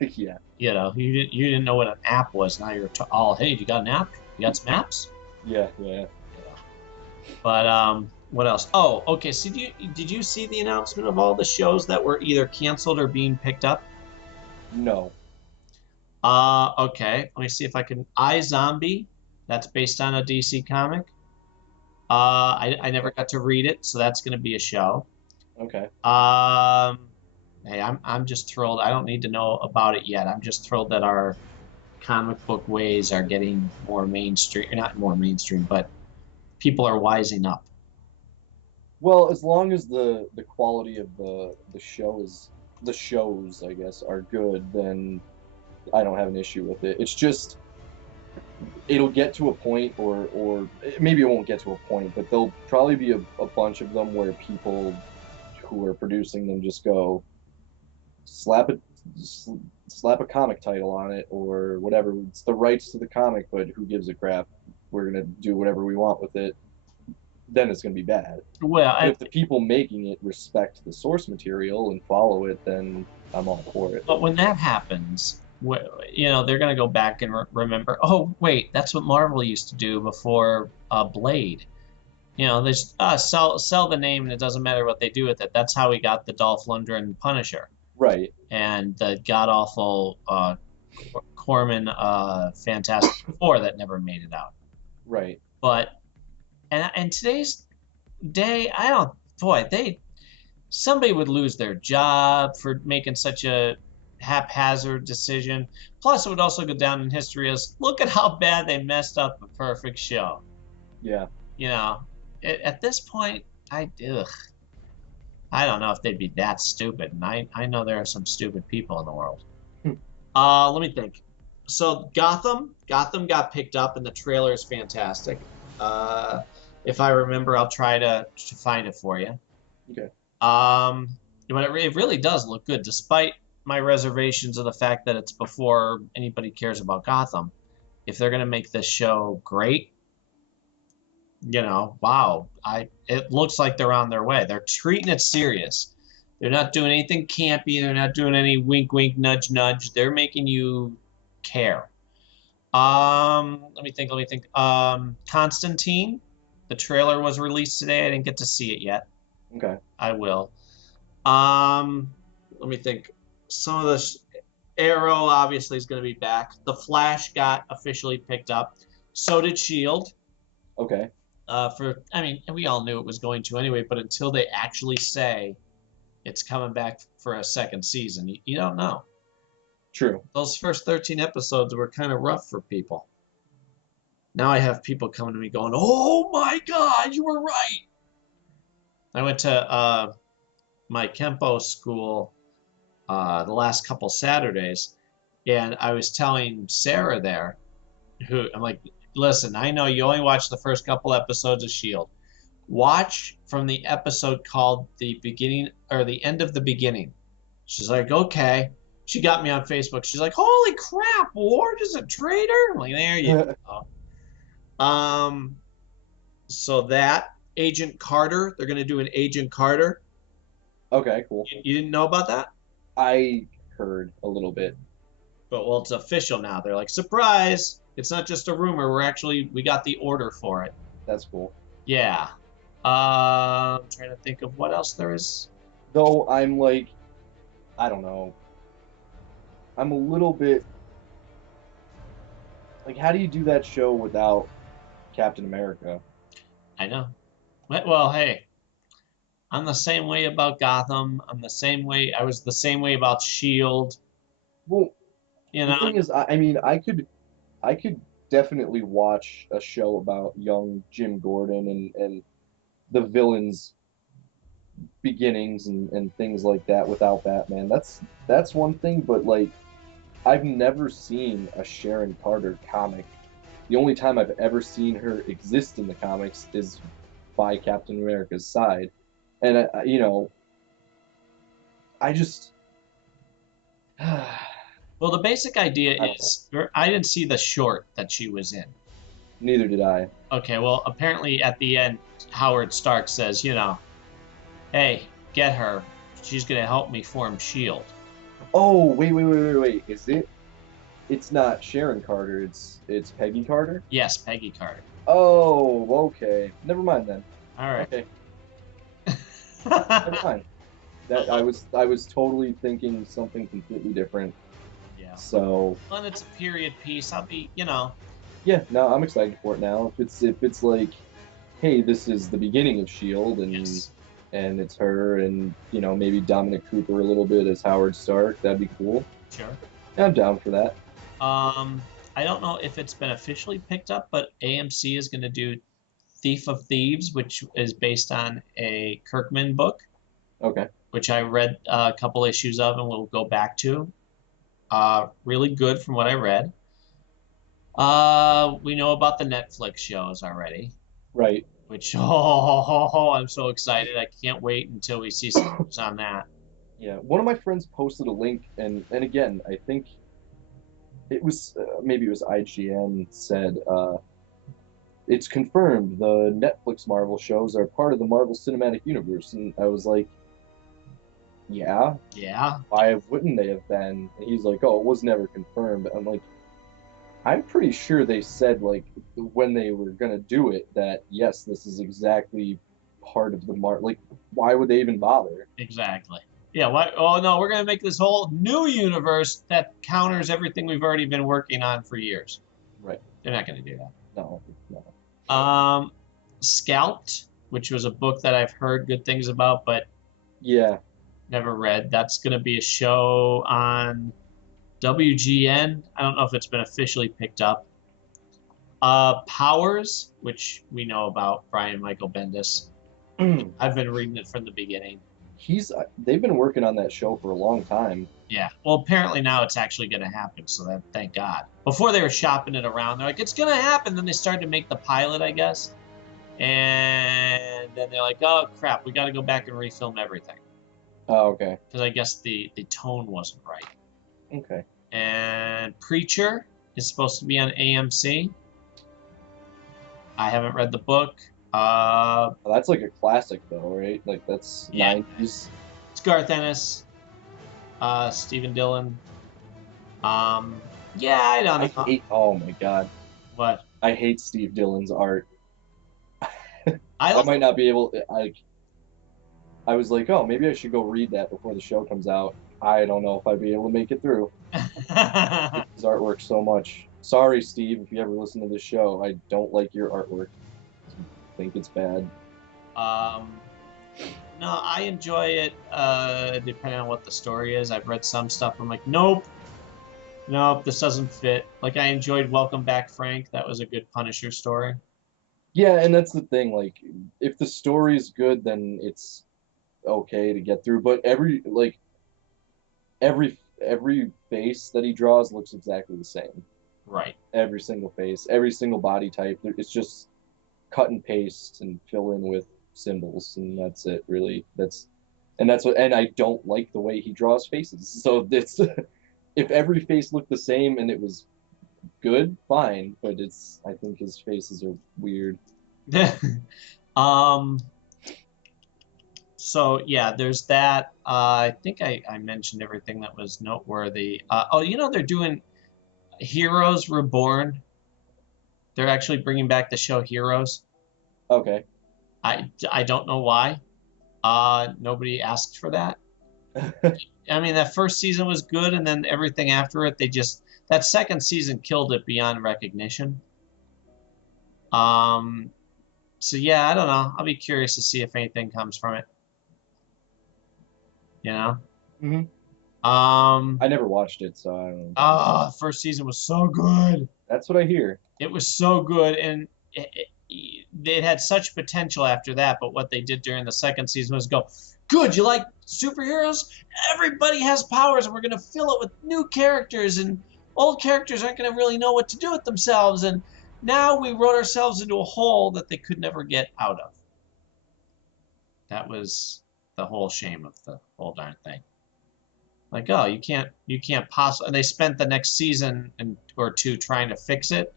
Yeah. You didn't know what an app was. Now you're all, hey, you got an app? You got some apps? Yeah, yeah. But what else? Oh, okay. So did you see the announcement of all the shows that were either canceled or being picked up? No. Okay. Let me see if I can. iZombie, that's based on a DC comic. I never got to read it, so that's going to be a show. Okay. Hey, I'm just thrilled. I don't need to know about it yet. I'm just thrilled that our comic book ways are getting more mainstream. Not more mainstream, but people are wising up. Well, as long as the quality of the show is the shows, I guess, are good, then I don't have an issue with it. It's just it'll get to a point, or maybe it won't get to a point, but there'll probably be a bunch of them where people who are producing them just go slap it, slap a comic title on it or whatever. It's the rights to the comic, but who gives a crap? We're gonna do whatever we want with it. Then it's gonna be bad. Well, But if the people making it respect the source material and follow it, then I'm all for it. but when that happens, they're going to go back and remember, oh, wait, that's what Marvel used to do before Blade. They just sell the name, and it doesn't matter what they do with it. That's how we got the Dolph Lundgren Punisher Right. and the god awful Corman Fantastic Four that never made it out. Right. But and today's day, I don't. Boy, somebody would lose their job for making such a haphazard decision. Plus, it would also go down in history as look at how bad they messed up a perfect show. Yeah. At this point, I don't know if they'd be that stupid, and I know there are some stupid people in the world. Let me think. So Gotham got picked up, and the trailer is fantastic. If I remember, I'll try to find it for you. Okay. But it really does look good, despite my reservations of the fact that it's before anybody cares about Gotham. If they're gonna make this show great, wow, it looks like they're on their way. They're treating it serious. They're not doing anything campy. They're not doing any wink, wink, nudge, nudge. They're making you care. Let me think. Constantine, the trailer was released today. I didn't get to see it yet. Okay. I will. Let me think. Some of the Arrow obviously is going to be back. The Flash got officially picked up. So did Shield. Okay. We all knew it was going to anyway, but until they actually say it's coming back for a second season, you don't know. True. Those first 13 episodes were kind of rough for people. Now I have people coming to me going, "Oh my God, you were right." I went to my Kempo school the last couple Saturdays, and I was telling Sarah there, I'm like, listen, I know you only watched the first couple episodes of Shield. Watch from the episode called The Beginning or The End of the Beginning. She's like, okay. She got me on Facebook. She's like, holy crap, Ward is a traitor? I'm like, there you go. So that Agent Carter, they're gonna do an Agent Carter. Okay, cool. You didn't know about that? I heard a little bit. But well, it's official now. They're like, surprise! It's not just a rumor. We got the order for it. That's cool. Yeah. I'm trying to think of what else there is. Though I'm like, I don't know. I'm a little bit like, how do you do that show without Captain America? I know. Well, hey, I'm the same way about Gotham. I was the same way about Shield. Well, You the know, thing is, I mean, I could definitely watch a show about young Jim Gordon and the villains' beginnings and things like that without Batman. That's one thing, but like, I've never seen a Sharon Carter comic. The only time I've ever seen her exist in the comics is by Captain America's side, and I just. well, the basic idea is I didn't see the short that she was in. Neither did I. Okay, well, apparently at the end, Howard Stark says, hey, get her. She's going to help me form S.H.I.E.L.D. Oh, wait. Is it? It's not Sharon Carter. It's Peggy Carter. Yes, Peggy Carter. Oh, okay. Never mind then. All right. Okay, never mind. That I was totally thinking something completely different. Yeah. So Well, it's a period piece. I'll be, you know. yeah, no, I'm excited for it now. If it's like, hey, this is the beginning of Shield, Yes. and it's her and maybe Dominic Cooper a little bit as Howard Stark, that'd be cool. Sure. Yeah, I'm down for that. Um, I don't know if it's been officially picked up, but AMC is going to do Thief of Thieves, which is based on a Kirkman book, Okay. which I read a couple issues of and will go back to. Really good from what I read. We know about the Netflix shows already, Right. which oh, I'm so excited. I can't wait until we see some news on that. Yeah. One of my friends posted a link, and again, I think it was maybe it was IGN said it's confirmed the Netflix Marvel shows are part of the Marvel Cinematic Universe, and I was like, yeah, Yeah, why wouldn't they have been? And he's like, oh, it was never confirmed. I'm like, I'm pretty sure they said like when they were gonna do it that yes, this is exactly part of the Like, why would they even bother? exactly. Yeah, what? Oh no, we're gonna make this whole new universe that counters everything we've already been working on for years. Right. They're not gonna do No, no. that. Scalped, which was a book that I've heard good things about, but Yeah. never read. That's gonna be a show on WGN. I don't know if it's been officially picked up. Powers, which we know about, Brian Michael Bendis. I've been reading it from the beginning. They've been working on that show for a long time. Yeah. Well, apparently now it's actually going to happen. So that thank God. Before they were shopping it around, they're like, it's going to happen. Then they started to make the pilot, I guess, and then they're like, oh crap, we got to go back and refilm everything Oh, okay. because I guess the tone wasn't right. Okay. And Preacher is supposed to be on AMC. I haven't read the book. Well, that's like a classic though, right? Like that's Yeah. 90s. It's Garth Ennis, Stephen Dillon. Yeah, I don't know. Oh my God. What? I hate Steve Dillon's art. I I don't. might not be able I was like, oh, maybe I should go read that before the show comes out. I don't know if I'd be able to make it through. His artwork so much. Sorry, Steve, if you ever listen to this show. I don't like your artwork. I think it's bad. um, no, I enjoy it. Depending on what the story is, I've read some stuff. I'm like, nope, nope, this doesn't fit. Like I enjoyed Welcome Back, Frank. That was a good Punisher story. Yeah, and that's the thing. Like, if the story's good, then it's okay to get through. But every face that he draws looks exactly the same. Right. Every single face, every single body type. It's just cut and paste and fill in with symbols, and that's it. Really, that's what. And I don't like the way he draws faces. So it's if every face looked the same and it was good, fine. But I think his faces are weird. um. So yeah, there's that. I think I mentioned everything that was noteworthy. Oh, they're doing Heroes Reborn. They're actually bringing back the show Heroes. Okay. I don't know why. Nobody asked for that. I mean, that first season was good, and then everything after it, that second season killed it beyond recognition. Um, so yeah, I don't know. I'll be curious to see if anything comes from it. You know. hmm Um, I never watched it, so I don't know. first season was so good. That's what I hear. It was so good, and it had such potential after that. But what they did during the second season was go, good, you like superheroes? Everybody has powers, and we're going to fill it with new characters, and old characters aren't going to really know what to do with themselves. And now we wrote ourselves into a hole that they could never get out of. That was the whole shame of the whole darn thing. Like, oh, you can't possibly. And they spent the next season or two trying to fix it.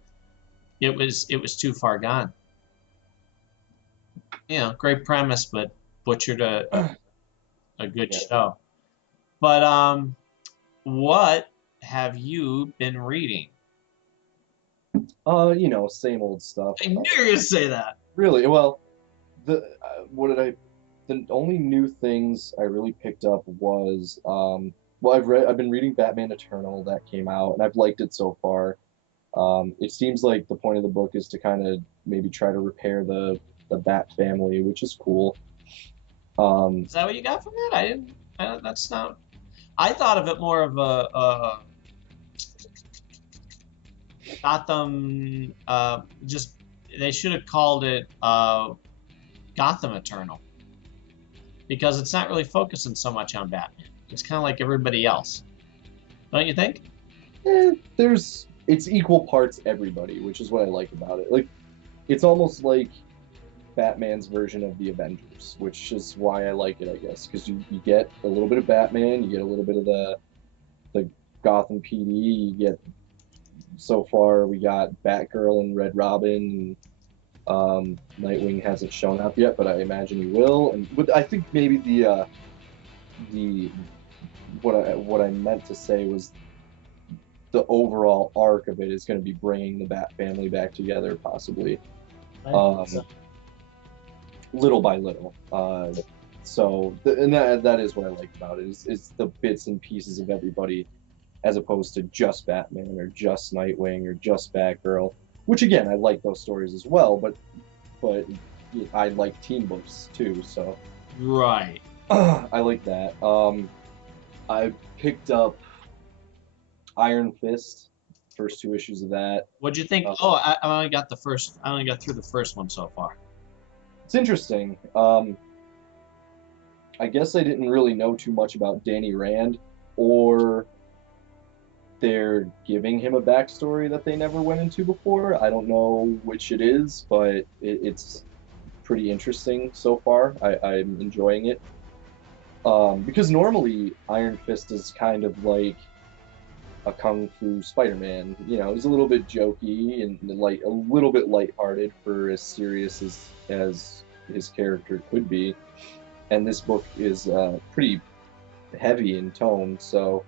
It was too far gone. Great premise, but butchered a good show. But what have you been reading? You know, same old stuff. I knew you were gonna say that. Really, well, the what did I? The only new things I really picked up was well, I've been reading Batman Eternal that came out, and I've liked it so far. It seems like the point of the book is to kind of maybe try to repair the Bat family, which is cool. Um, Is that what you got from that? I didn't. That's not. I thought of it more of a Gotham. Just they should have called it Gotham Eternal because it's not really focusing so much on Batman. It's kind of like everybody else, don't you think? it's equal parts everybody, which is what I like about it. Like, it's almost like Batman's version of the Avengers, which is why I like it, I guess, because you get a little bit of Batman, you get a little bit of the Gotham PD, you get so far we got Batgirl and Red Robin. Nightwing hasn't shown up yet, but I imagine he will. And but I think maybe the what I meant to say was the overall arc of it is going to be bringing the Bat family back together, possibly, um, little by little. And that is what I like about it is the bits and pieces of everybody, as opposed to just Batman or just Nightwing or just Batgirl. Which again, I like those stories as well, but I like team books too, so Right. I like that. I picked up Iron Fist, first two issues of that. What'd you think? Uh, Oh, I only got the first. I only got through the first one so far. it's interesting. I guess I didn't really know too much about Danny Rand, or they're giving him a backstory that they never went into before. I don't know which it is, but it's pretty interesting so far. I'm enjoying it. Because normally Iron Fist is kind of like a kung fu Spider-Man. You know, he's a little bit jokey and like a little bit lighthearted for as serious as his character could be. And this book is pretty heavy in tone, so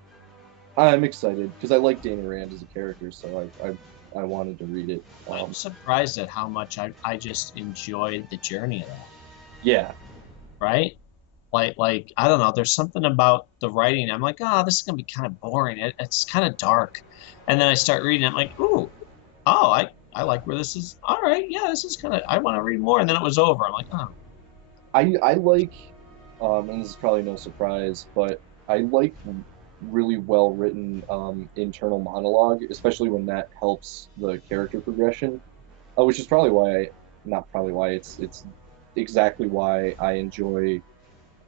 I'm excited because I like Dana Rand as a character, so I wanted to read it. I'm surprised at how much I just enjoyed the journey of that. Yeah, Right? Like I don't know. There's something about the writing. I'm like, oh, this is gonna be kind of boring. It's kind of dark, and then I start reading. I'm like, ooh, oh, I like where this is. All right, yeah, this is kind of. I want to read more. And then it was over. I'm like, oh, I like, and this is probably no surprise, but I like really well written internal monologue, especially when that helps the character progression. Which is probably why, not probably why, it's exactly why I enjoy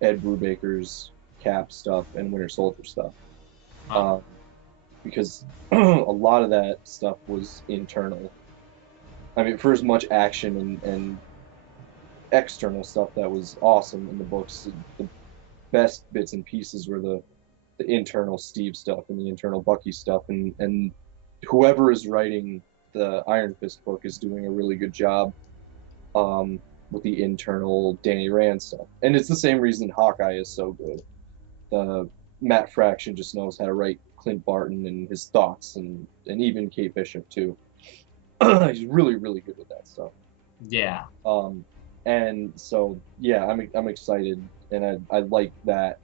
Ed Brubaker's Cap stuff and Winter Soldier stuff, wow. um, because a lot of that stuff was internal. I mean, for as much action and external stuff that was awesome in the books, the best bits and pieces were the internal Steve stuff and the internal Bucky stuff, and whoever is writing the Iron Fist book is doing a really good job um, with the internal Danny Rand stuff. And it's the same reason Hawkeye is so good. Matt Fraction just knows how to write Clint Barton and his thoughts, and even Kate Bishop too. He's really really good with that stuff. Yeah. Um, and so yeah, I'm excited, and I like that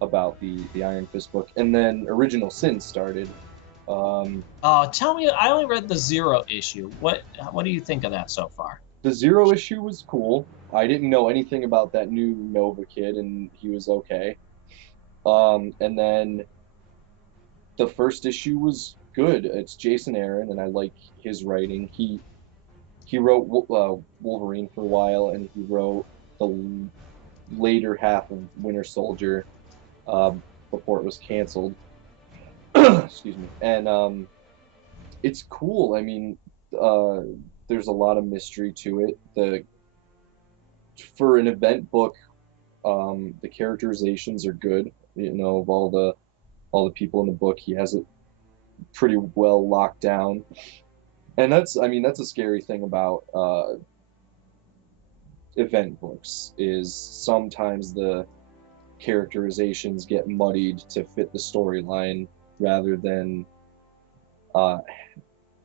about the Iron Fist book. And then Original Sin started. Tell me. I only read the 0 issue. What do you think of that so far? The Zero issue was cool. I didn't know anything about that new Nova kid, and he was okay. And then the first issue was good. It's Jason Aaron, and I like his writing. He wrote Wolverine for a while, and he wrote the later half of Winter Soldier uh, before it was canceled. Excuse me. And it's cool. I mean, uh, there's a lot of mystery to it. The For an event book, the characterizations are good. You know, of all the people in the book, he has it pretty well locked down. And I mean, that's a scary thing about event books is sometimes the characterizations get muddied to fit the storyline rather than uh,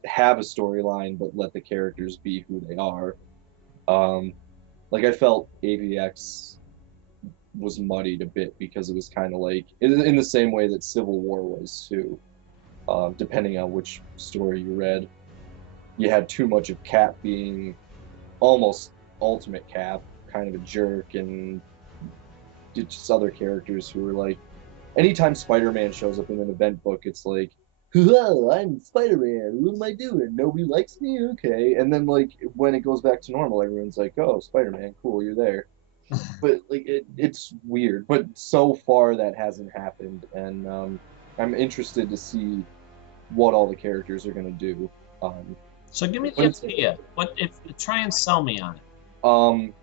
have a storyline, but let the characters be who they are. Um, like I felt AVX was muddied a bit because it was kind of like in the same way that Civil War was too. Depending on which story you read, you had too much of Cap being almost ultimate Cap, kind of a jerk, and just other characters who were like, anytime Spider-Man shows up in an event book, it's like, "Hello, I'm Spider-Man. What am I doing? Nobody likes me? Okay." And then like when it goes back to normal, everyone's like, "Oh, Spider-Man, cool, you're there." But like it's weird. But so far that hasn't happened, and I'm interested to see what all the characters are gonna do. Um, So give me the but idea. What if try and sell me on it? um,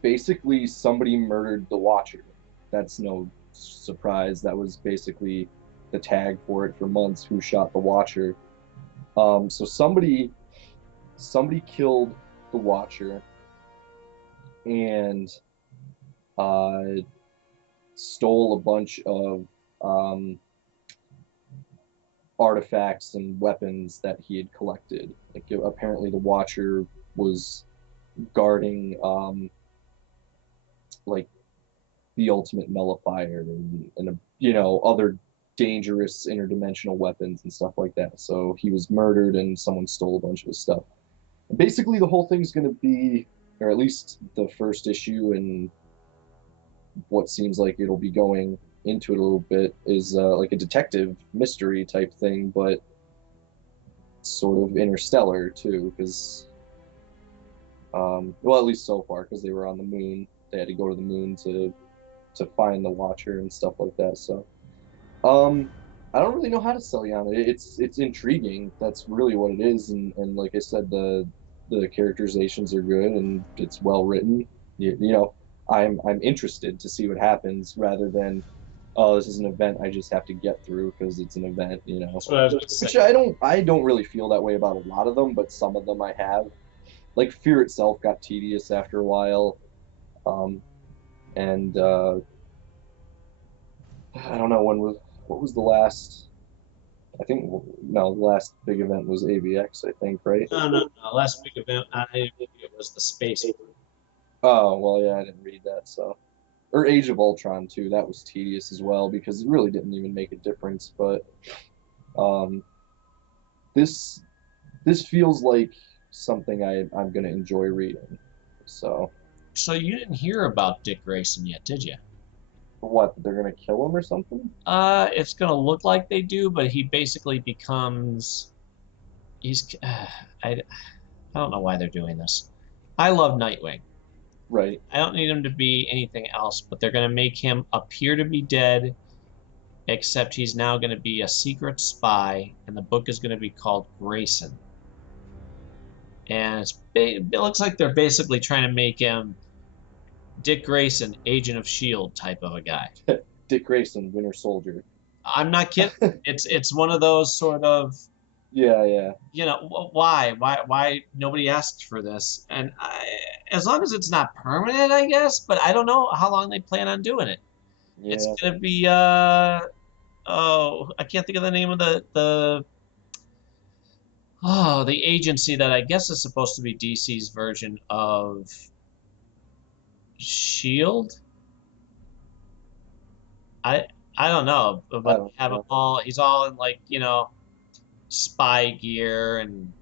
basically somebody murdered the Watcher. That's no surprise. That was basically the tag for it for months. Who shot the Watcher? So somebody killed the Watcher and uh, stole a bunch of um, artifacts and weapons that he had collected. Like apparently, the Watcher was guarding like the ultimate nullifier and other dangerous interdimensional weapons and stuff like that. So he was murdered and someone stole a bunch of his stuff. And basically, the whole thing's going to be, or at least the first issue and what seems like it'll be going into it a little bit, is like a detective mystery type thing, but sort of interstellar too, because well, at least so far, because they were on the moon. They had to go to the moon to find the Watcher and stuff like that. So, I don't really know how to sell you on it. It's intriguing. That's really what it is. And like I said, the characterizations are good and it's well written. I'm interested to see what happens rather than, oh, this is an event I just have to get through because it's an event. That's what I was going to Which say. I don't really feel that way about a lot of them, but some of them I have. Like Fear itself got tedious after a while. Um, and I don't know what was the last. I think no, the last big event was AVX. I think, right? No. Last big event, I think it was the space. Oh well, yeah, I didn't read that. So, or Age of Ultron too. That was tedious as well because it really didn't even make a difference. But um, this this feels like something I'm gonna enjoy reading. So, So you didn't hear about Dick Grayson yet, did you? what? They're gonna kill him or something? It's gonna look like they do, but he basically becomes. He's. I don't know why they're doing this. I love Nightwing. Right. I don't need him to be anything else, but they're gonna make him appear to be dead, except he's now gonna be a secret spy, and the book is gonna be called Grayson. And it looks like they're basically trying to make him Dick Grayson, Agent of Shield type of a guy. Dick Grayson, Winter Soldier. I'm not kidding. It's one of those sort of, Yeah, yeah. why nobody asked for this, and as long as it's not permanent, I guess. But I don't know how long they plan on doing it. It's Yeah. gonna be oh, I can't think of the name of the agency that I guess is supposed to be DC's version of Shield. I I don't know, I but don't have him know. all. He's all in like spy gear, and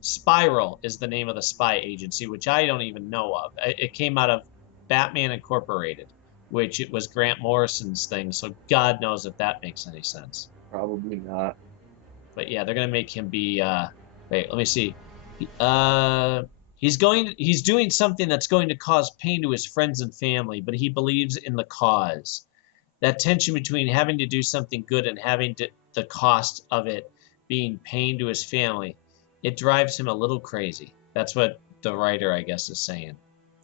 Spiral is the name of the spy agency, which I don't even know of. It came out of Batman Incorporated, which it was Grant Morrison's thing. So God knows if that makes any sense. Probably not. But yeah, they're gonna make him be. Wait, let me see. Uh, He's doing something that's going to cause pain to his friends and family, but he believes in the cause. That tension between having to do something good and the cost of it being pain to his family, it drives him a little crazy. That's what the writer, I guess, is saying.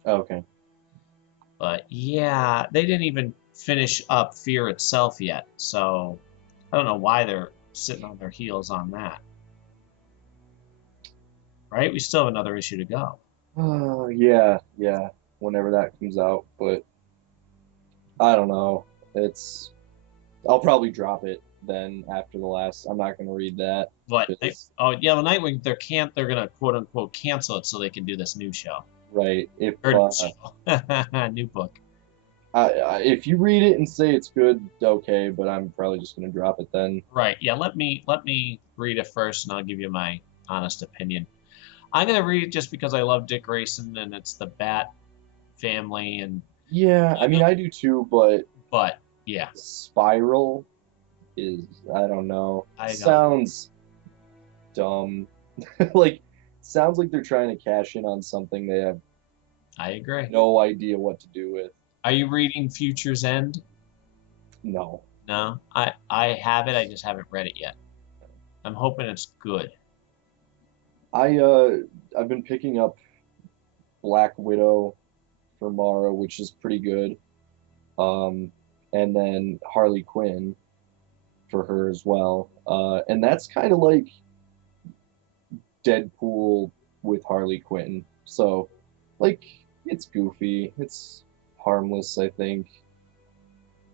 Okay. But yeah, they didn't even finish up Fear itself yet, so I don't know why they're sitting on their heels on that. Right? We still have another issue to go. Yeah, yeah. Whenever that comes out, but I don't know. I'll probably drop it then after the last. I'm not going to read that. But Because, oh yeah, the Nightwing they're gonna quote unquote cancel it so they can do this new show right. or show. New book. If you read it and say it's good, okay, but I'm probably just going to drop it then. Right. Yeah. Let me read it first, and I'll give you my honest opinion. I'm gonna read it just because I love Dick Grayson and it's the Bat family, and Yeah, I mean, I do too, but yeah, Spiral is, I don't know. I don't. Sounds dumb. Like, sounds like they're trying to cash in on something they have I agree. no idea what to do with. Are you reading Future's End? No. No, I have it. I just haven't read it yet. I'm hoping it's good. I've been picking up Black Widow for Mara, which is pretty good. And then Harley Quinn for her as well. And that's kind of like Deadpool with Harley Quinn. So, like, it's goofy, it's harmless, I think.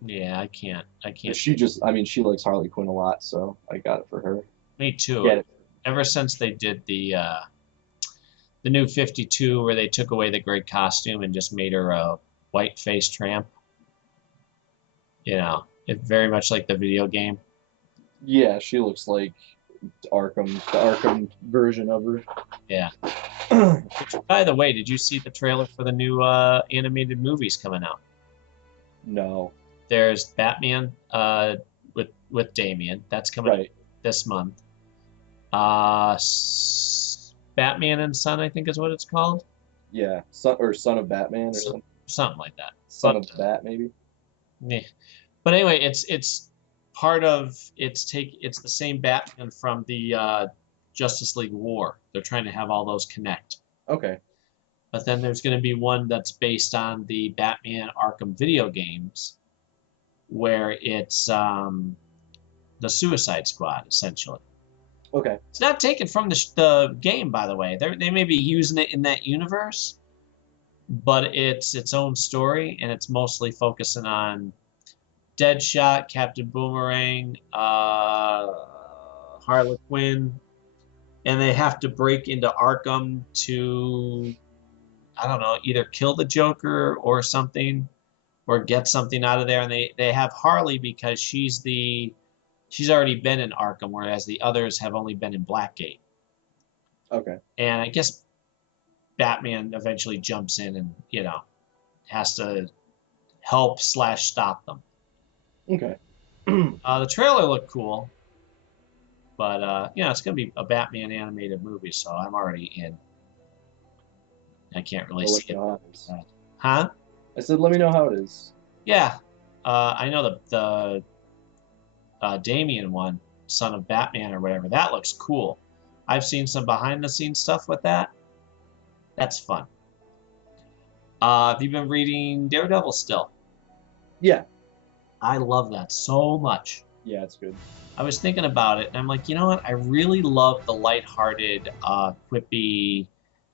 Yeah, I can't. I mean, she likes Harley Quinn a lot, so I got it for her. Me too. Get it. Ever since they did the new 52, where they took away the gray costume and just made her a white-faced tramp. You know, it's very much like the video game. Yeah, she looks like the Arkham version of her. Yeah. By the way, did you see the trailer for the new animated movies coming out? No. There's Batman with Damien. That's coming out Right. this month. Batman and Son, I think is what it's called. Yeah, Son of Batman or something. Something like that. Son of Bat, maybe. Yeah. But anyway, it's part of it's the same Batman from the Justice League War. They're trying to have all those connect. Okay. But then there's going to be one that's based on the Batman Arkham video games, where it's the Suicide Squad essentially. Okay. It's not taken from the game, by the way. They may be using it in that universe, but it's its own story, and it's mostly focusing on Deadshot, Captain Boomerang, Harley Quinn, and they have to break into Arkham to, I don't know, either kill the Joker or something, or get something out of there. And they have Harley because she's already been in Arkham, whereas the others have only been in Blackgate. Okay. And I guess Batman eventually jumps in and, has to help/stop them. Okay. The trailer looked cool, but it's going to be a Batman animated movie, so I'm already in. I can't really see it. Huh? I said, let me know how it is. Yeah. I know the Damien one, Son of Batman or whatever, that looks cool. I've seen some behind-the-scenes stuff with that. That's fun. Have you been reading Daredevil still? Yeah. I love that so much. Yeah, it's good. I was thinking about it, and I'm like, you know what? I really love the lighthearted, quippy,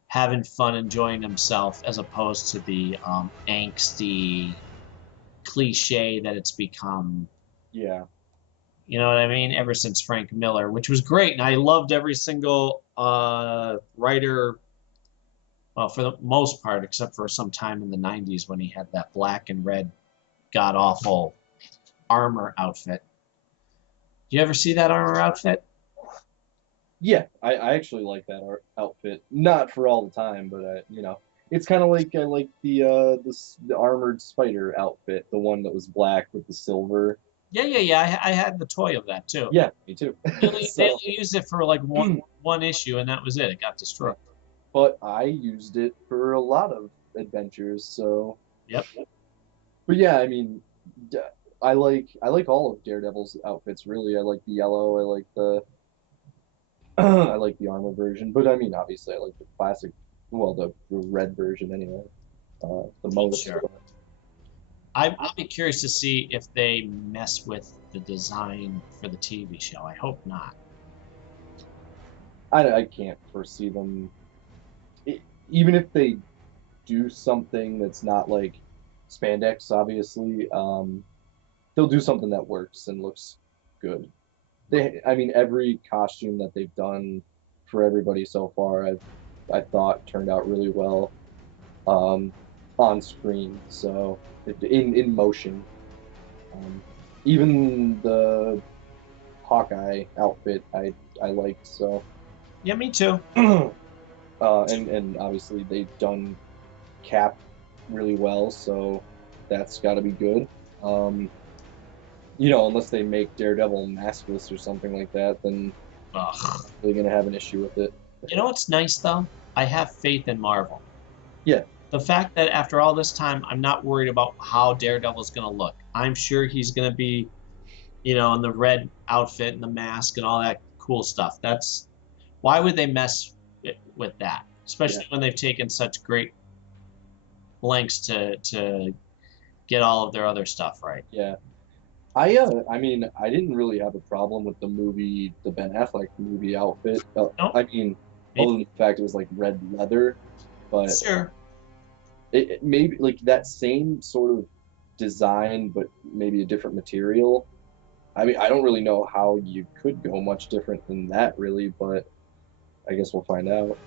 having fun, enjoying himself, as opposed to the angsty cliche that it's become. Yeah. You know what I mean? Ever since Frank Miller, which was great, and I loved every single writer. Well, for the most part, except for some time in the '90s when he had that black and red, god awful armor outfit. You ever see that armor outfit? Yeah, I actually like that outfit. Not for all the time, but it's kind of like I like the armored spider outfit, the one that was black with the silver. Yeah. I had the toy of that too. Yeah, me too. They only used it for like one issue, and that was it. It got destroyed. But I used it for a lot of adventures, so. Yep. But yeah, I mean, I like all of Daredevil's outfits really. I like the yellow. I like the I like the armor version. But I mean, obviously, I like the classic. Well, the red version anyway. The most. Sure. I'll be curious to see if they mess with the design for the TV show. I hope not. I can't foresee them. Even if they do something that's not like spandex, obviously, they'll do something that works and looks good. I mean, every costume that they've done for everybody so far, I thought turned out really well, um, on screen. So in motion, um, even the Hawkeye outfit, I liked. So, Yeah, me too. and obviously they've done Cap really well, so that's got to be good. Um, unless they make Daredevil maskless or something like that, then Ugh. they're gonna have an issue with it. You know what's nice though? I have faith in Marvel. Yeah, The fact that after all this time, I'm not worried about how Daredevil is going to look. I'm sure he's going to be, in the red outfit and the mask and all that cool stuff. That's why would they mess with that? Especially when they've taken such great lengths to get all of their other stuff right. yeah. I mean, I didn't really have a problem with the Ben Affleck movie outfit. No, I mean, other than the fact it was like red leather, but sure. it maybe like that same sort of design, but maybe a different material. I mean, I don't really know how you could go much different than that, really, but I guess we'll find out.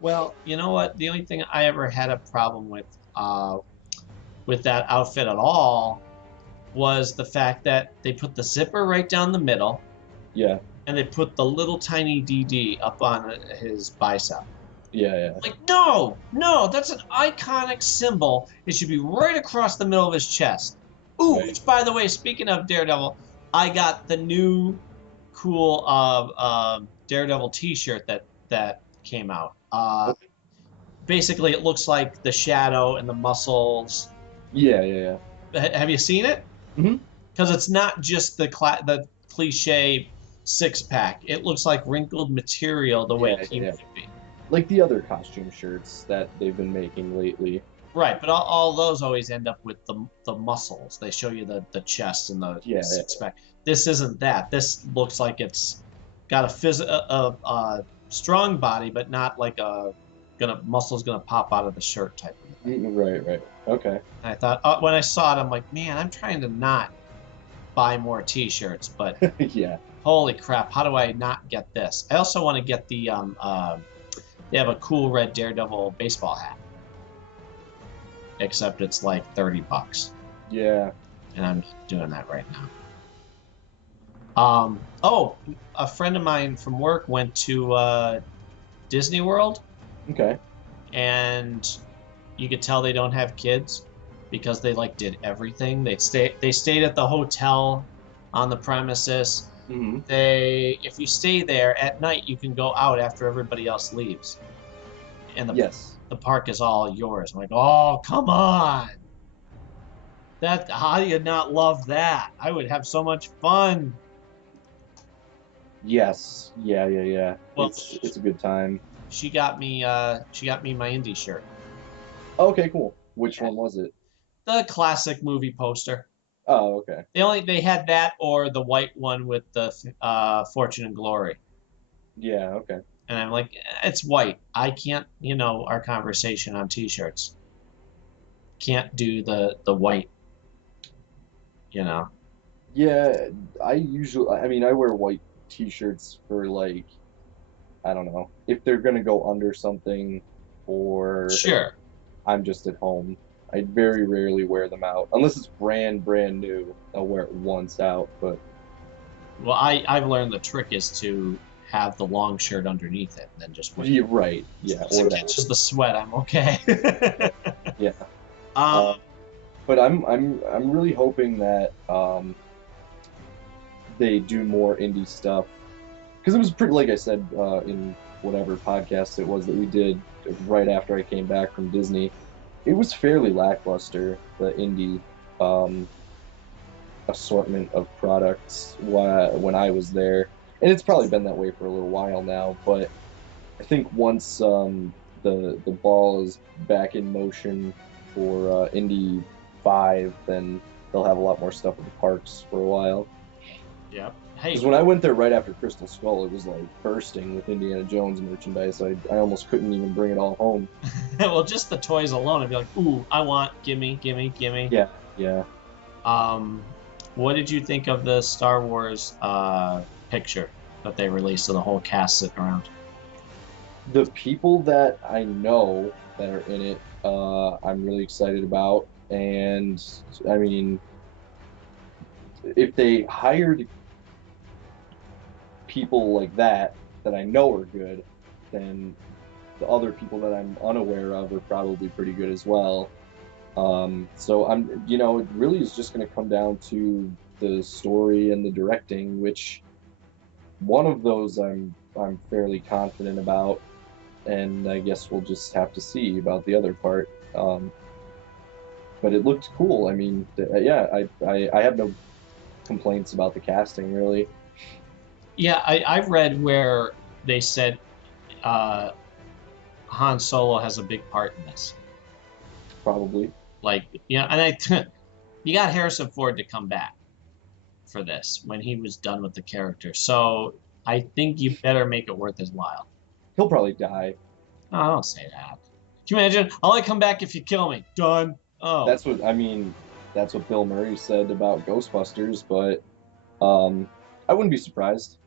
Well, you know what? The only thing I ever had a problem with that outfit at all was the fact that they put the zipper right down the middle Yeah, and they put the little tiny DD up on his bicep. yeah. Like, no, that's an iconic symbol. It should be right across the middle of his chest. Ooh, Right. which, by the way, speaking of Daredevil, I got the new cool Daredevil T-shirt that came out. Basically, it looks like the shadow and the muscles. Yeah. Have you seen it? Hmm. Because it's not just the cliche six pack. It looks like wrinkled material the way he would be. Like the other costume shirts that they've been making lately. Right, but all those always end up with the muscles. They show you the chest and the six pack. This isn't that. This looks like it's got a strong body, but not like muscles gonna pop out of the shirt type of thing. Right. Okay. And I thought when I saw it, I'm like, man, I'm trying to not buy more T-shirts, but Yeah. holy crap, how do I not get this? I also want to get the they have a cool red Daredevil baseball hat. Except it's like $30. Yeah. And I'm doing that right now. A friend of mine from work went to Disney World, Okay. and you could tell they don't have kids because they like did everything. They stayed at the hotel on the premises. Hmm. If you stay there at night, you can go out after everybody else leaves, and Yes. the park is all yours. I'm like, oh, come on. How do you not love that? I would have so much fun. Yes. Yeah. Well, It's a good time. she got me my indie shirt. Okay, cool. Which one was it? The classic movie poster. Oh, okay. They had that or the white one with the Fortune and Glory. Yeah, okay. And I'm like, it's white. I can't, our conversation on T-shirts. Can't do the white, Yeah, I mean, I wear white t-shirts for like, I don't know, if they're gonna go under something or Sure. I'm just at home. I very rarely wear them out. Unless it's brand new. I'll wear it once out, but Well, I've learned the trick is to have the long shirt underneath it and then just wear you're right. Yeah, Once or it that. catches the sweat, I'm okay. Yeah. um, But I'm really hoping that they do more indie stuff because it was pretty, like I said in whatever podcast it was that we did right after I came back from Disney, it was fairly lackluster, the indie assortment of products when I was there, and it's probably been that way for a little while now. But I think once the ball is back in motion for Indy 5, then they'll have a lot more stuff at the parks for a while. yeah. Hey, Because when I went there right after Crystal Skull, it was like bursting with Indiana Jones merchandise. I almost couldn't even bring it all home. well, just the toys alone, I'd be like, ooh, I want, gimme. Yeah. One what did you think of the Star Wars picture that they released of the whole cast sitting around? The people that I know that are in it, I'm really excited about. And I mean, if they hired people like that I know are good, then the other people that I'm unaware of are probably pretty good as well. So it really is just going to come down to the story and the directing, which one of those I'm fairly confident about, and I guess we'll just have to see about the other part. But it looked cool. I mean, yeah, I have no complaints about the casting really. Yeah, I read where they said uh, Han Solo has a big part in this. Probably. Like, and you got Harrison Ford to come back for this when he was done with the character. So I think you better make it worth his while. He'll probably die. Oh, don't say that. Can you imagine? I'll only come back if you kill me. Done. Oh. That's what I mean. That's what Bill Murray said about Ghostbusters, but I wouldn't be surprised.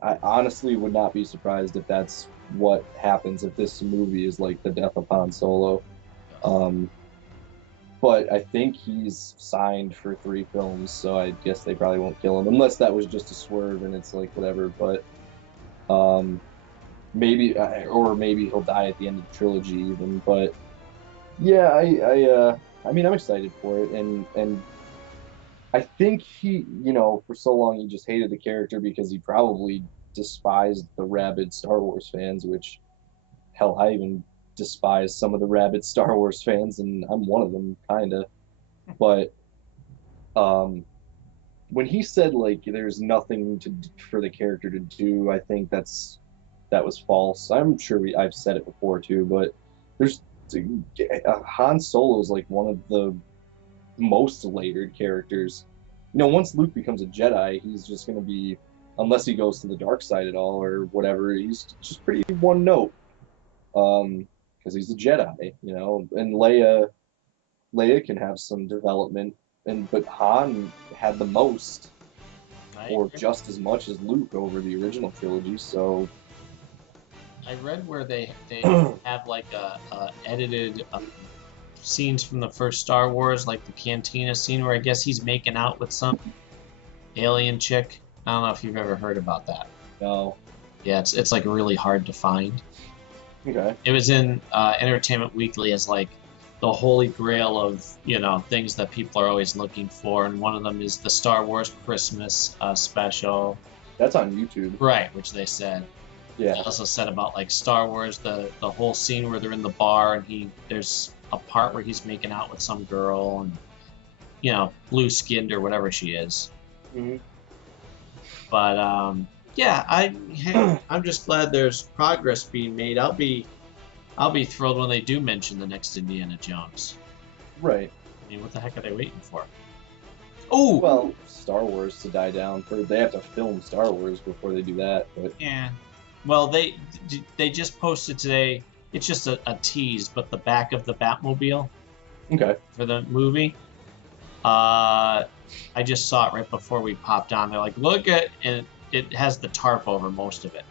I honestly would not be surprised if that's what happens if this movie is like the death of Han Solo. But I think he's signed for 3 films, so I guess they probably won't kill him unless that was just a swerve and it's like whatever. But maybe he'll die at the end of the trilogy even. But yeah, I mean I'm excited for it, and I think he, for so long he just hated the character because he probably despised the rabid Star Wars fans, which, hell, I even despise some of the rabid Star Wars fans, and I'm one of them, kinda. But when he said like there's nothing for the character to do, I think that was false. I'm sure I've said it before too, but there's Han Solo is like one of the most layered characters. Once Luke becomes a Jedi, he's just going to be, unless he goes to the dark side at all or whatever, he's just pretty one note. Because he's a Jedi, and Leia can have some development, but Han had the most, or just as much as Luke over the original trilogy. So I read where they have like a edited scenes from the first Star Wars, like the cantina scene where I guess he's making out with some alien chick. I don't know if you've ever heard about that. No. Yeah, it's like really hard to find. Okay. It was in Entertainment Weekly as like the holy grail of things that people are always looking for, and one of them is the Star Wars Christmas special. That's on YouTube. Right, which they said. Yeah. They also said about like Star Wars, the whole scene where they're in the bar and there's a part where he's making out with some girl and blue skinned or whatever she is. Mm-hmm. But yeah, I'm just glad there's progress being made. I'll be thrilled when they do mention the next Indiana Jones. Right. I mean, what the heck are they waiting for? Oh, well, Star Wars to die down. They have to film Star Wars before they do that. But yeah. Well, they just posted today. It's just a tease, but the back of the Batmobile. Okay. For the movie. I just saw it right before we popped on. They're like, look at, and it has the tarp over most of it.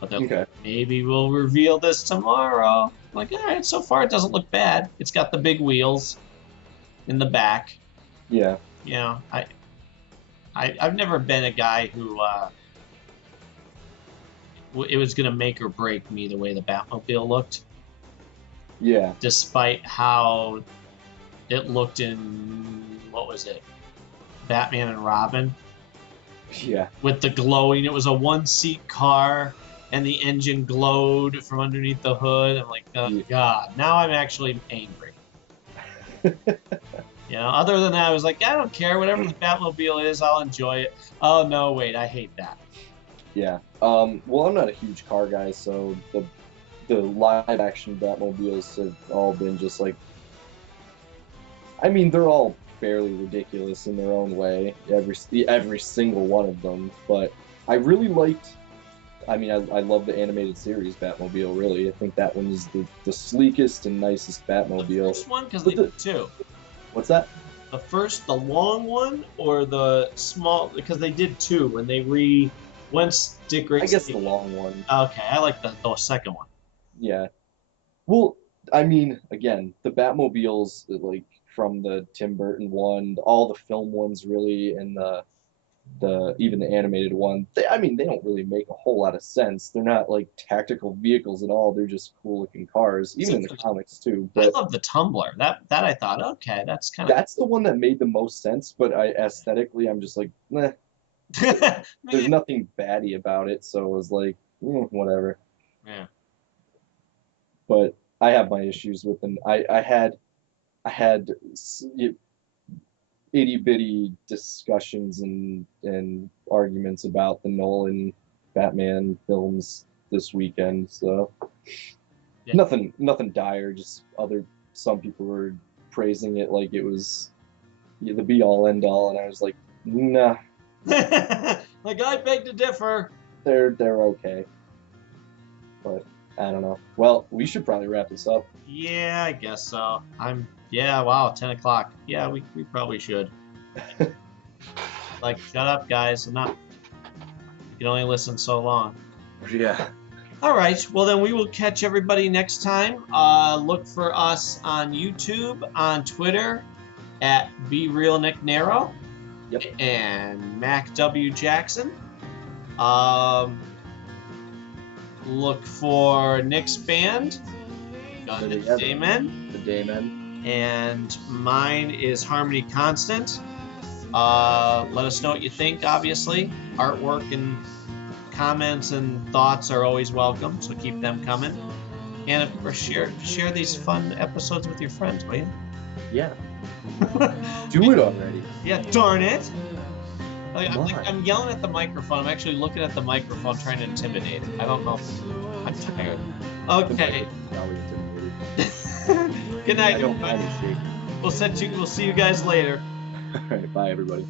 But they're like, maybe we'll reveal this tomorrow. I'm like, all right, so far it doesn't look bad. It's got the big wheels in the back. Yeah. I've never been a guy who it was going to make or break me the way the Batmobile looked. Yeah. Despite how it looked in, what was it? Batman and Robin. Yeah. With the glowing, it was a 1-seat car, and the engine glowed from underneath the hood. I'm like, oh God, now I'm actually angry. Other than that, I was like, I don't care. Whatever the Batmobile is, I'll enjoy it. Oh, no, wait, I hate that. Yeah. Well, I'm not a huge car guy, so the live-action Batmobiles have all been just like... I mean, they're all fairly ridiculous in their own way, every single one of them, but I really liked... I mean, I love the animated series Batmobile, really. I think that one is the sleekest and nicest Batmobile. The first one? Because they did two. What's that? The first, the long one, or the small? Because they did two when they once Dick Grayson. I guess the long one. Okay, I like the second one. Yeah. Well, I mean, again, the Batmobiles, like from the Tim Burton one, all the film ones, really, and the even the animated one. I mean, they don't really make a whole lot of sense. They're not like tactical vehicles at all. They're just cool looking cars, even in the comics too. I But love the Tumbler. That I thought, okay, that's kind of. that's the one that made the most sense. But aesthetically, I'm just like, nah. There's nothing batty about it, so it was like, whatever. Yeah. But I have my issues with them. I had itty bitty discussions and arguments about the Nolan Batman films this weekend. So Yeah. nothing dire. Just some people were praising it like it was the be all end all, and I was like, nah. Like, I beg to differ. They're okay, but I don't know. Well, we should probably wrap this up. Yeah, I guess so. Yeah, wow, 10 o'clock. Yeah, we probably should. Like, shut up, guys. You can only listen so long. Yeah. All right, well, then we will catch everybody next time. Look for us on YouTube, on Twitter, at BeRealNickNarrow. Yep. And Mac W. Jackson. Look for Nick's band, Gun to the Daymen. The Daymen. And mine is Harmony Constant. Let us know what you think, obviously. Artwork and comments and thoughts are always welcome, so keep them coming. And of course, share these fun episodes with your friends, will you? Yeah. Do it already. Yeah, darn it. I'm yelling at the microphone. I'm actually looking at the microphone trying to intimidate it. I don't know. I'm tired. Okay. Good night, everybody. We'll see you guys later. All right, bye, everybody.